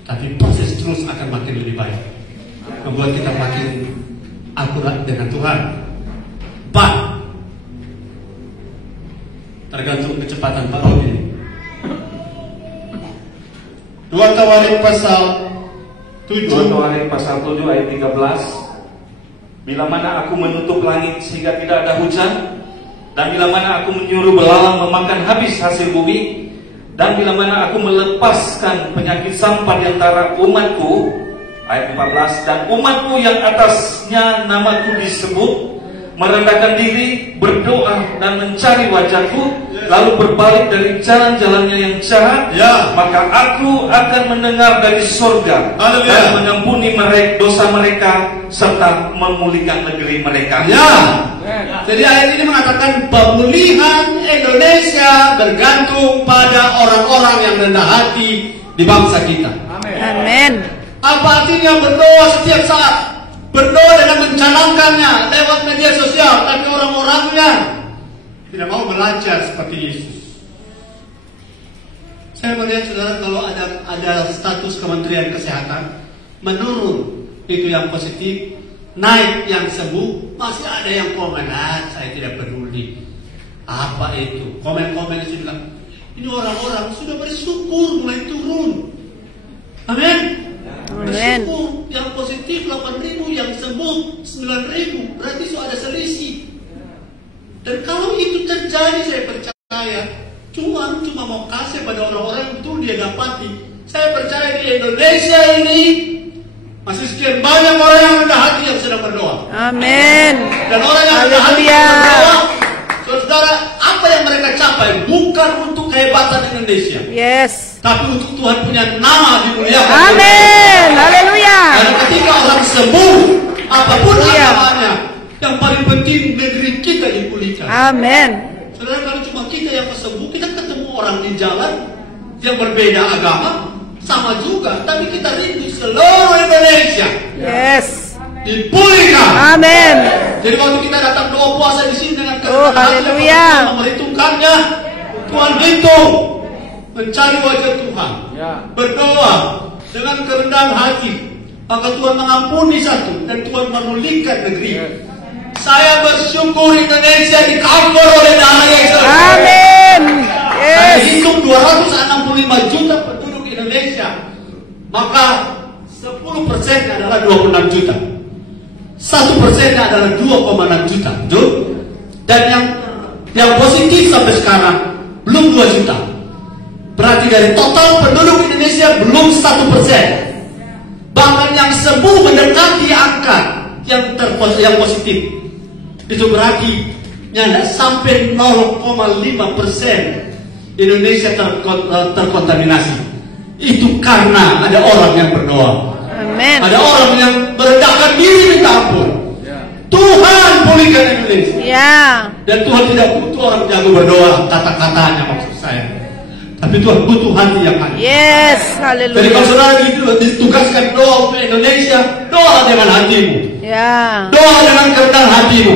Tapi proses terus akan makin lebih baik, membuat kita makin akurat dengan Tuhan. Pak, tergantung kecepatan Pak Robi. 2 Tawarik pasal 7. 2 Tawarik pasal 7 ayat 13. Bila mana aku menutup langit sehingga tidak ada hujan, dan bila mana aku menyuruh belalang memakan habis hasil bumi, dan bila mana aku melepaskan penyakit sampar di antara umatku, ayat 14, dan umatku yang atasnya namaku disebut merendahkan diri, berdoa dan mencari wajahku, lalu berbalik dari jalan-jalannya yang jahat, maka aku akan mendengar dari surga dan mengampuni mereka dosa mereka serta memulihkan negeri mereka. Jadi ayat ini mengatakan pemulihan Indonesia bergantung pada orang-orang yang rendah hati di bangsa kita. Amin. Apa artinya berdoa setiap saat? Berdoa dengan mencanangkannya lewat media sosial, tapi orang-orangnya tidak mau belajar seperti Yesus. Saya melihat saudara, kalau ada status Kementerian Kesehatan menurun, itu yang positif, naik yang sembuh, masih ada yang komen, saya tidak peduli. Apa itu? Komen-komen itu bilang, ini orang-orang sudah bersyukur mulai turun. Amin. Amin. Bersyukur, yang positif 8.000, yang sembuh 9.000, berarti sudah ada selisih. Dan kalau itu terjadi, saya percaya Tuhan cuma mau kasih pada orang-orang yang betul dia dapati. Saya percaya di Indonesia ini masih sekian banyak orang yang rendah hati yang sedang berdoa. Amin. Dan orang yang rendah hati yang berdoa, saudara, apa yang mereka capai bukan untuk kehebatan Indonesia, Yes. tapi untuk Tuhan punya nama dimuliakan. Amin. Haleluya. Dan ketika orang sembuh, apapun agamanya, yang paling penting negeri kita dipulihkan. Amin. Saudara, kalau cuma kita yang sembuh, kita ketemu orang di jalan yang berbeda agama, sama juga, tapi kita rindu seluruh Indonesia Yes. dipulihkan. Amin. Jadi waktu kita datang doa puasa di sini dengan Oh, haleluya. memperhitungkannya, Tuhan hitung mencari wajah Tuhan, berdoa dengan kerendahan hati, maka Tuhan mengampuni satu dan Tuhan memulihkan negeri. Saya bersyukur Indonesia dikawal oleh darah Yesus. Amin. Saya Yes. hitung 265 juta penduduk Indonesia, maka 10% adalah 26 juta. 1% adalah 2,6 juta, betul? Dan yang positif sampai sekarang belum 2 juta. Berarti dari total penduduk Indonesia belum 1%. Bahkan yang sembuh mendekati angka yang positif. Itu berarti tidak sampai 0,5% Indonesia terkontaminasi. Itu karena ada orang yang berdoa. Amin. Ada orang yang merendahkan diri minta ampun. Tuhan pulihkan Indonesia. Ya. Dan Tuhan tidak butuh orang jago berdoa, kata-katanya maksud saya. Tapi Tuhan butuh hati yang hati. Yes. Jadi kalau Haleluya. saudara ditugaskan doa untuk Indonesia, doa dengan hatimu. Ya. Doa dengan kerendahan hatimu.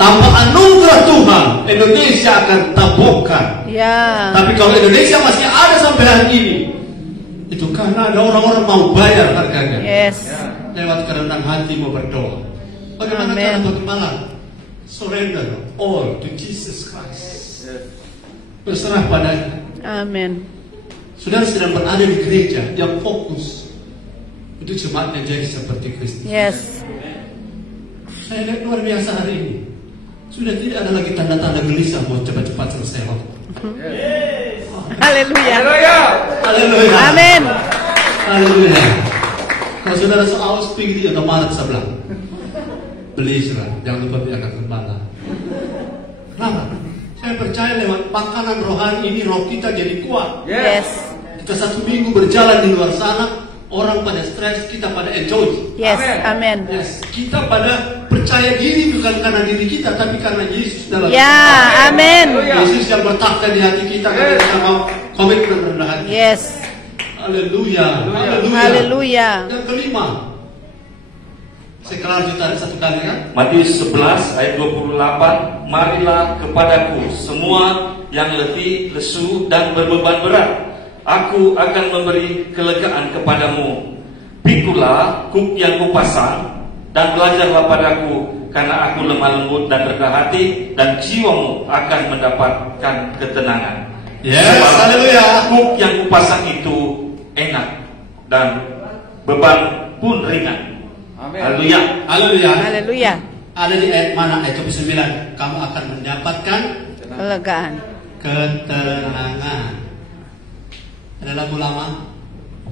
Tanpa anugerah Tuhan, Indonesia akan tabokan. Ya. Tapi kalau Indonesia masih ada sampai hari ini, Itu karena ada orang-orang mau bayar harganya. Yes. Lewat kerendahan hati mau berdoa. Bagaimana Amen. cara bagaimana? Surrender all to Jesus Christ. Berserah padanya. Amin. Saudara sedang berada di gereja yang fokus untuk jemaatnya jadi seperti Kristus. Yes. Saya lihat luar biasa hari ini. Sudah tidak ada lagi tanda-tanda gelisah mau cepat-cepat selesai waktu. Haleluya. Haleluya. Amin. Haleluya. Kalau saudara soal speak di Maret sebelah, beli saudara, jangan lupa belikan gembala. Kenapa? Saya percaya lewat makanan rohani ini roh kita jadi kuat. Yes. Kita 1 minggu berjalan di luar sana, orang pada stres, kita pada enjoy. Yes. Amin. Yes. Kita pada percaya diri bukan karena diri kita, tapi karena Yesus dalam Ya, amin. Yesus yang bertakhta di hati kita, karena kita mau komitmen rendah hati. Yes. Haleluya. Haleluya. Yang kelima, saya kelar jutaan 1 kali kan? Matius 11 ayat 28, marilah kepadaku semua yang letih, lesu dan berbeban berat, aku akan memberi kelegaan kepadamu. Pikulah kuk yang kupasang dan belajarlah padaku, karena aku lemah lembut dan rendah hati, dan jiwamu akan mendapatkan ketenangan. Yes, Sebab haleluya. kuk yang kupasang itu enak dan beban pun ringan. Haleluya. Haleluya. Haleluya. Ada di ayat mana? Ayat 29. Kamu akan mendapatkan Kelegaan. ketenangan. Ada lagu lama.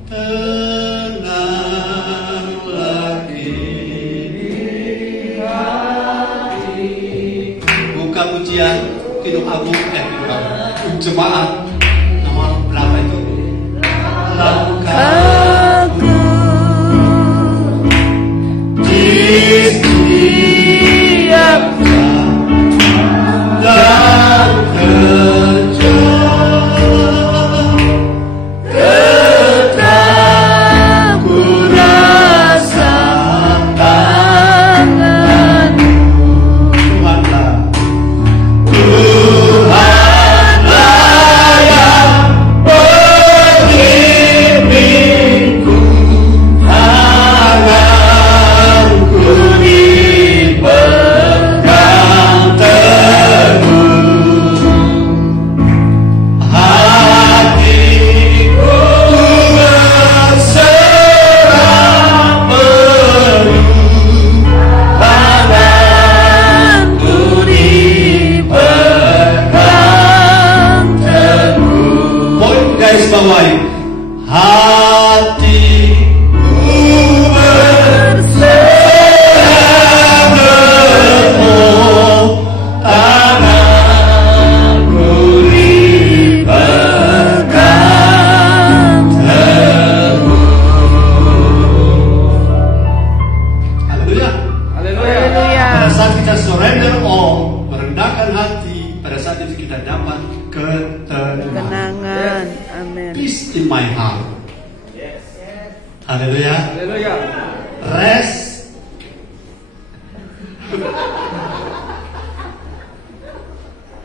Tenanglah kini hati. Buka pujian Kidung Agung, Kidung Agung. Jemaat nomor berapa itu? Aku di setiap dan kerja tetap ku rasakan Tuhanlah yang pemimpinku, tanganku dipegang teguh, hatiku berserah penuh, tanganku dipegang teguh. Poin garis bawahi, hatiku berserah penuh, tanganku dipegang teguh. Haleluya. Haleluya. Pada saat kita surrender all, merendahkan hati, pada saat itu kita dapat ketenangan. Kenangan. Amin. Peace in my heart. Haleluya. Rest.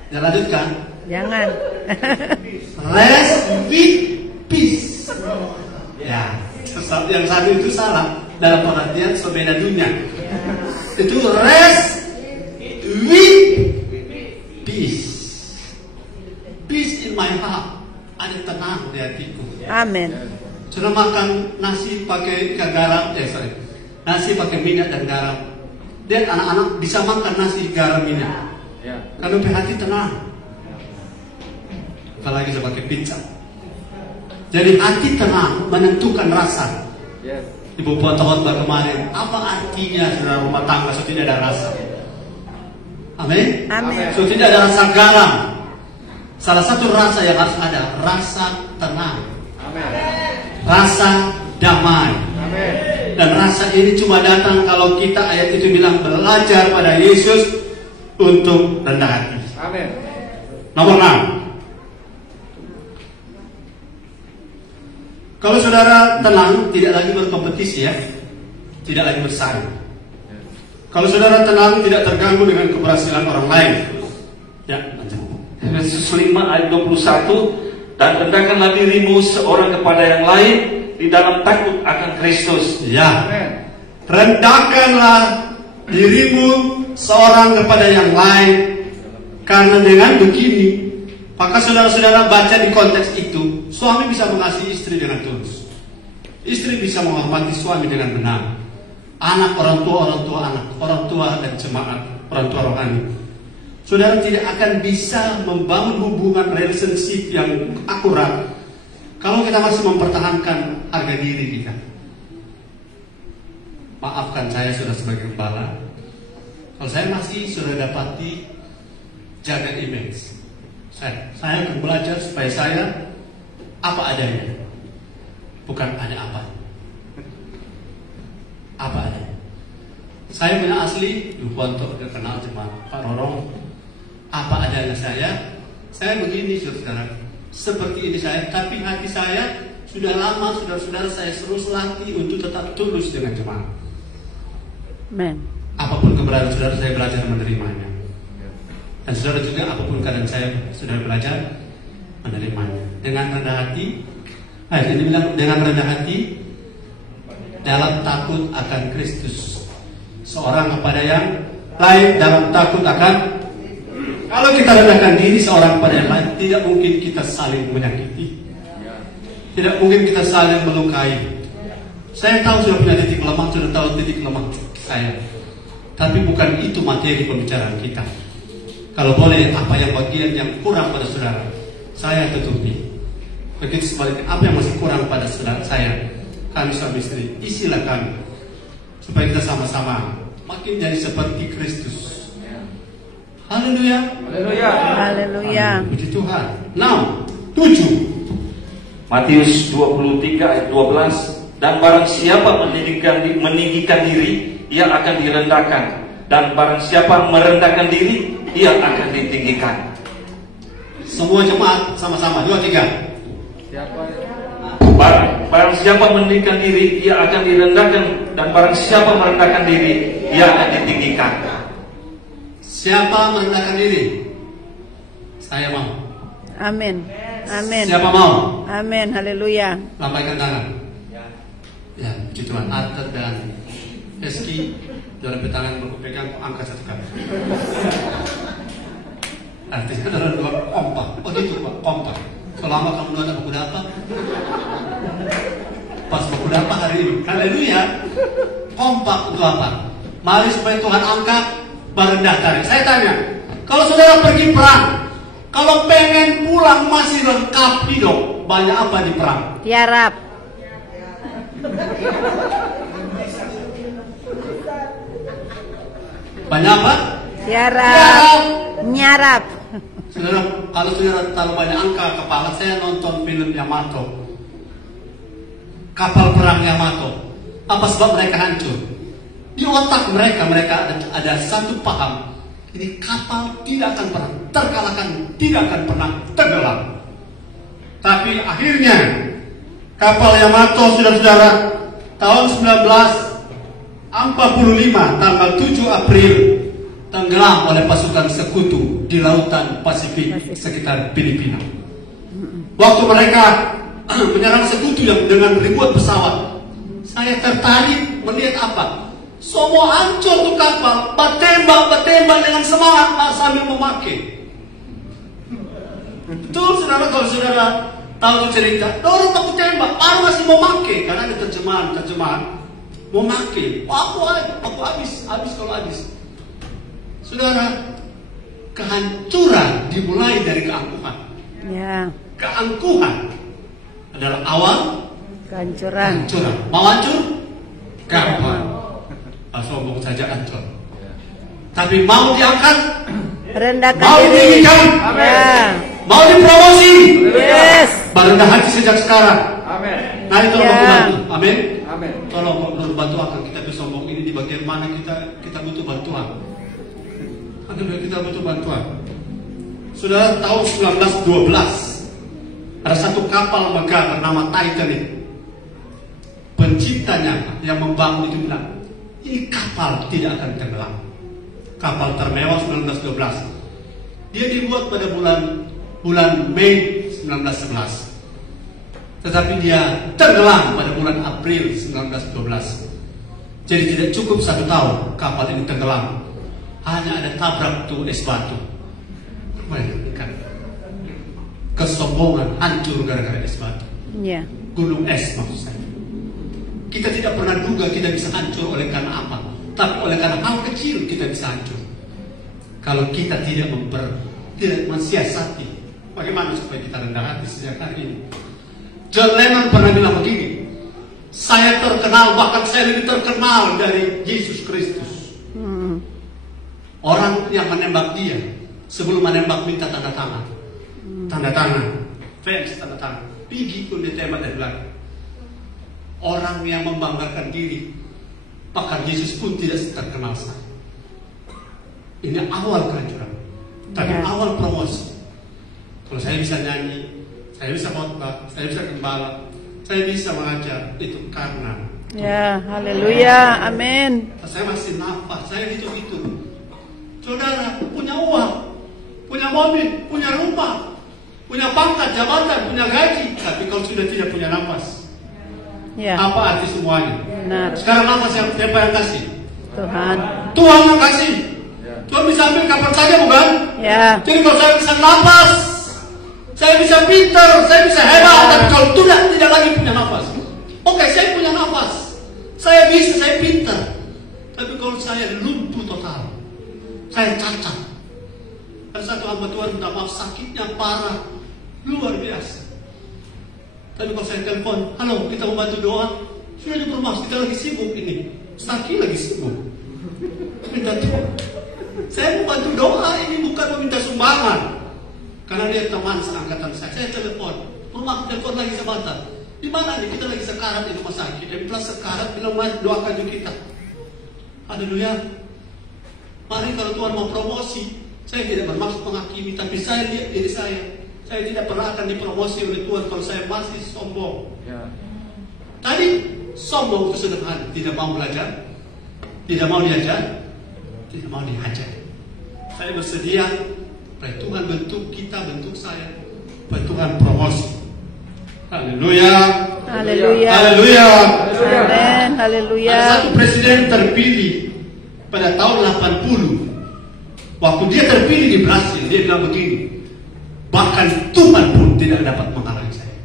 Ya, lanjutkan. Jangan. Rest with peace. Ya, yang satu itu salah. Dalam pengertian sebeda dunia. Itu rest with peace. Peace in my heart. Ada tenang di hatiku. Amin. Sudah makan nasi pakai ikan garam, nasi pakai minyak dan garam. Dia anak-anak bisa makan nasi garam minyak. Karena hati tenang. Apalagi saya pakai pizza. Jadi hati tenang menentukan rasa. Ibu foto khotbah kemarin, apa artinya saudara rumah tangga so tidak ada rasa? Amin. Amin. So tidak ada rasa garam. Salah satu rasa yang harus ada, rasa tenang. Rasa damai. Dan rasa ini cuma datang kalau kita, ayat itu bilang, belajar pada Yesus untuk rendah hati. Nomor 6. Kalau saudara tenang, tidak lagi berkompetisi ya, tidak lagi bersaing. Kalau saudara tenang, tidak terganggu dengan keberhasilan orang lain. Ya, Yesus 5 ayat 21, Dan rendahkanlah dirimu seorang kepada yang lain di dalam takut akan Kristus. Ya. Rendahkanlah dirimu seorang kepada yang lain. Karena dengan begini, maka saudara-saudara baca di konteks itu, suami bisa mengasihi istri dengan tulus. Istri bisa menghormati suami dengan benar. Anak, orang tua anak, orang tua dan jemaat, orang tua rohani. Saudara tidak akan bisa membangun hubungan relationship yang akurat kalau kita masih mempertahankan harga diri kita. Maafkan saya sudah sebagai kepala, kalau saya masih sudah dapati jaga image. Saya akan belajar supaya saya apa adanya, bukan hanya apa adanya. Saya punya asli, untuk kenal cuma Pak Rorong. Apa adanya saya begini saudara, seperti ini saya, tapi hati saya sudah lama, saudara-saudara, saya terus latih untuk tetap tulus dengan jemaat. Amen. Apapun keberadaan saudara, saya belajar menerimanya. Dan saudara juga, apapun keadaan saya, saudara belajar menerimanya. Dengan rendah hati, ayat ini bilang, dengan rendah hati, dalam takut akan Kristus. Seorang kepada yang lain dalam takut akan. Kalau kita rendahkan diri seorang kepada yang lain, tidak mungkin kita saling menyakiti, tidak mungkin kita saling melukai. Saya tahu sudah punya titik lemah, sudah tahu titik lemah saya, tapi bukan itu materi pembicaraan kita. Kalau boleh, apa yang bagian yang kurang pada saudara, saya tutupi. Begitu sebaliknya, apa yang masih kurang pada saudara saya, kami suami istri, isilah kami, supaya kita sama-sama makin jadi seperti Kristus. Haleluya. Haleluya. Haleluya. Puji Tuhan. Now, 7. Matius 23 ayat 12. Dan barang siapa meninggikan diri, ia akan direndahkan. Dan barang siapa merendahkan diri, ia akan ditinggikan. Semua jemaat sama-sama, 2, 3. Barang siapa meninggikan diri, ia akan direndahkan. Dan barang siapa merendahkan diri, ia akan ditinggikan. Siapa merendahkan diri? Saya mau. Amin. Amin. Siapa mau? Amin. Haleluya. Lambaikan tangan. Ya, puji Tuhan. Arthur dan Eski, dalam tangan berpegang, angkat satu kali. Artinya adalah dua kompak. Oh gitu Pak, kompak. Selama kamu dua ada kuda apa? Pas kuda apa hari ini? Haleluya. Kompak untuk apa? Mari supaya Tuhan angkat, merendah tarik. Saya tanya, kalau saudara pergi perang, kalau pengen pulang masih lengkap hidup, banyak apa di perang? Tiarap. Banyak apa? Tiarap. Nyarap. Saudara, kalau saudara terlalu banyak angka kepala, saya nonton film Yamato, kapal perang Yamato. Apa sebab mereka hancur? Di otak mereka ada satu paham, ini kapal tidak akan pernah terkalahkan, tidak akan pernah tenggelam. Tapi akhirnya kapal Yamato, saudara-saudara, tahun 1945 tanggal 7 April tenggelam oleh pasukan sekutu di lautan Pasifik sekitar Filipina. Waktu mereka menyerang sekutu yang dengan ribuan pesawat, saya tertarik melihat apa? Semua hancur tuh kapal, bertembak dengan semangat sambil memakai. Betul saudara, kalau saudara tahu cerita, orang takut tembak, baru masih memakai karena ada terjemahan memakai. Aku habis kalau habis. Saudara, kehancuran dimulai dari keangkuhan. Ya. Keangkuhan adalah awal Kehancuran. Mau hancur? Gampang. Sombong saja hancur. Tapi mau diangkat, Rendahkan mau diri. ditinggikan, Ya. mau dipromosi, Yes. merendah hati sejak sekarang. Amin. Mari tolong Ya. bantu. Amin. Amin. Tolong bantu akan kita tuh sombong ini di bagian mana kita butuh bantuan. Kita butuh bantuan. Saudara, tahun 1912 ada satu kapal megah bernama Titanic. Penciptanya yang membangun itu bilang, ini kapal tidak akan tenggelam. Kapal termewah 1912. Dia dibuat pada bulan Mei 1911. Tetapi dia tenggelam pada bulan April 1912. Jadi tidak cukup 1 tahun kapal ini tenggelam. Hanya ada tabrak tuh es batu. Bayangkan. Kesombongan hancur gara-gara es batu. Ya. Gunung es maksud saya. Kita tidak pernah duga kita bisa hancur oleh karena apa. Tapi oleh karena hal kecil kita bisa hancur. Kalau kita tidak mensiasati. Bagaimana supaya kita rendah hati sejak hari ini. John Lennon pernah bilang begini, saya terkenal, bahkan saya lebih terkenal dari Yesus Kristus. Orang yang menembak dia sebelum menembak minta tanda tangan. Tanda tangan, fans tanda tangan. Pergi pun ditembak dan bilang, orang yang membanggakan diri, bahkan Yesus pun tidak terkenal saya. Ini awal kehancuran, tapi awal promosi. Kalau saya bisa nyanyi, saya bisa khotbah, saya bisa gembala, saya bisa mengajar, itu karena Ya, haleluya, amin. saya masih nafas, saya hitung-hitung. Saudara punya uang, punya mobil, punya rumah, punya pangkat, jabatan, punya gaji, tapi kalau sudah tidak punya nafas, Ya, apa arti semuanya? benar. Sekarang nafas siapa yang kasih? Tuhan. Tuhan yang kasih. Tuhan bisa ambil kapan saja, bukan? Ya, Jadi kalau saya bisa nafas, saya bisa pintar, saya bisa hebat, tapi kalau tidak lagi punya nafas. Oke, saya punya nafas, saya bisa, saya pintar, tapi kalau saya lumpuh total, saya cacat. Ada satu hamba Tuhan minta maaf, sakitnya parah, luar biasa. Tapi kalau saya telepon, halo, kita mau bantu doa, sudah di rumah, kita lagi sibuk ini, sakit lagi sibuk, minta doa. Saya mau bantu doa, ini bukan meminta sumbangan. Karena dia teman seangkatan saya telepon, rumah telepon lagi sebentar. Di mana nih? Kita lagi sekarat di rumah sakit. Dan plus sekarat bilang, mas doakan juga kita. Haleluya. Mari kalau Tuhan mau promosi, saya tidak bermaksud menghakimi, tapi saya lihat diri saya. Saya tidak pernah akan dipromosi oleh Tuhan kalau saya masih sombong. Tadi sombong itu sederhana, tidak mau belajar, tidak mau diajar, tidak mau diajar. Saya bersedia, supaya Tuhan bentuk kita, bentuk saya, supaya Tuhan promosi. Haleluya. haleluya. Haleluya. Amin, haleluya. Ada satu presiden terpilih pada tahun 80. Waktu dia terpilih di Brasil, dia bilang begini, bahkan Tuhan pun tidak dapat menghalangi saya.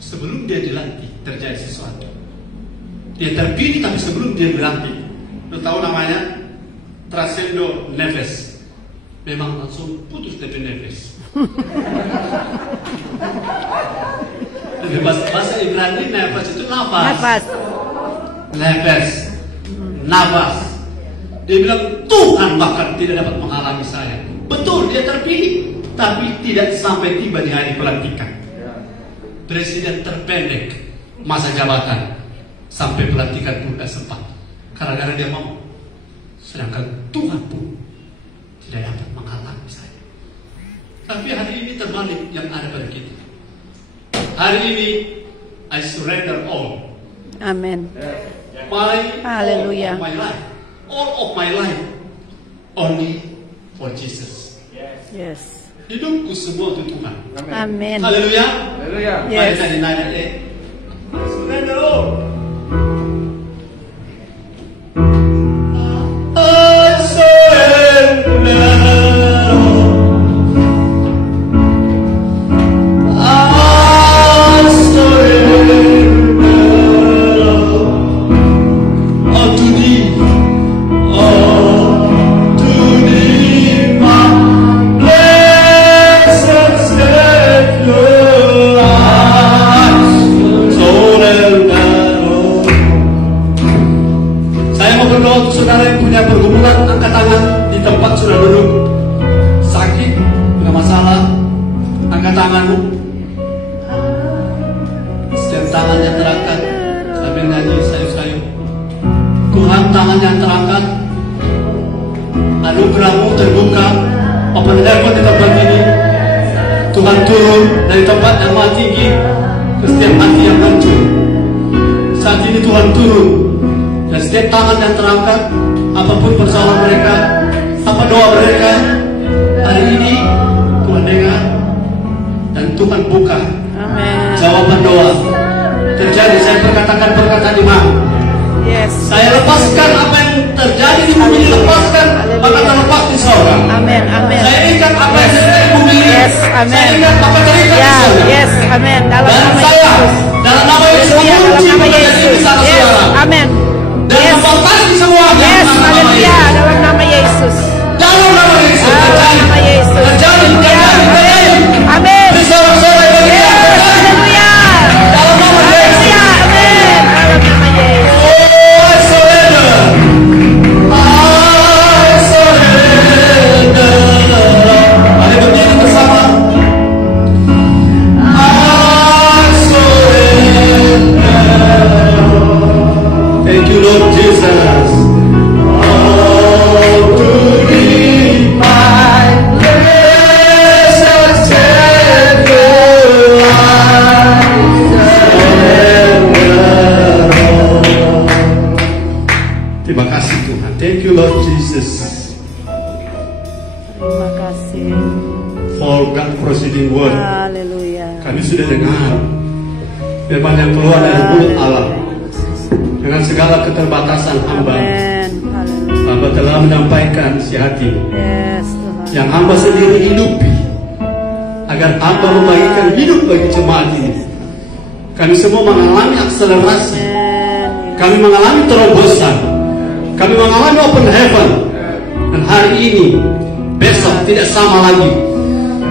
Sebelum dia dilantik, terjadi sesuatu. Dia terpilih, tapi sebelum dia dilantik, lu tahu namanya? Trascendo Neves. Memang langsung putus dari Neves. Bahasa Ibrani Neves itu nafas. Nafas. Neves. Nafas. Dia bilang Tuhan bahkan tidak dapat menghalangi saya. Betul, dia terpilih, tapi tidak sampai tiba di hari pelantikan. Presiden terpendek masa jabatan sampai pelantikan pun tidak sempat. Karena dia mau. Sedangkan Tuhan pun tidak dapat menghalangi saya. Tapi hari ini terbalik yang ada pada kita. Hari ini I surrender all. Amin. All Haleluya. of my life. All of my life only for Jesus. Yes. Hidupku semua untuk Tuhan. Amin. Haleluya. Mari Yes. saya nanya, surrender all. I surrender all. I surrender all. Unto thee, my blessed Savior, I surrender all. Saya mau berdoa untuk saudara yang punya pergumulan, angkat tangan di tempat sudah duduk. Sakit, punya masalah, angkat tanganmu. Setiap tangan yang terangkat sambil nyanyi sayup-sayup. Tuhan, tangan yang terangkat, anugerahmu terbuka, open heaven di tempat ini. Tuhan turun dari tempat yang maha tinggi ke setiap hati yang hancur. Saat ini Tuhan turun, dan setiap tangan yang terangkat, apapun persoalan mereka, apa doa mereka, hari ini Tuhan dengar, Tuhan buka Amen. jawaban doa. Terjadi, saya perkatakan perkataan iman. Yes. Saya lepaskan apa yang terjadi di bumi, lepaskan, maka terlepas di sorga. Amen. Amen. Saya ikat apa yang terjadi di bumi, Yes. Amen. saya ikat apa terikat di Ya, sorga. yes. Amen. Dalam Dan nama saya, Yesus. dalam nama Yesus, Haleluya, dalam mengunci nama pekerjaan Yesus. ini sana Yes. saudara. Amen. Dan Yes. membatasi semua yang Yes. dalam nama Haleluya, Yesus. dalam nama Yesus. Dalam nama Yesus, Dalam terjadi. nama Yesus. Terjadi, terjadi, terjadi. Amin. Beri sorak-sorai bagi dia, Yes. terjadi. Haleluya. Dalam nama Yesus. Haleluya. Amin. Dalam nama Yesus. Oh, I surrender. I surrender. Mari berdiri bersama. I surrender. Thank you, Lord Jesus. Oh, to be my blessed Savior, I surrender. Terima kasih Tuhan. Thank you, Lord Jesus, Terima kasih. for God proceeding word. Haleluya. Kami sudah dengar firman yang keluar dari mulut Allah. Dengan segala keterbatasan hamba, Amen. Haleluya. hamba telah menyampaikan isi hati Yes, Tuhan. yang hamba sendiri hidupi, agar hamba membagikan hidup bagi jemaat ini. Kami semua mengalami akselerasi, Amen. kami mengalami terobosan, kami mengalami open heaven. Dan hari ini, besok tidak sama lagi.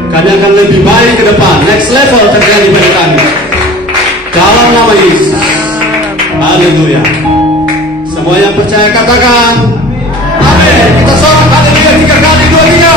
Kami akan lebih baik ke depan. Next level terjadi pada kami. Dalam nama Yesus. Haleluya. Semua yang percaya katakan amin. Kita sorak haleluya 3 kali, 2 3.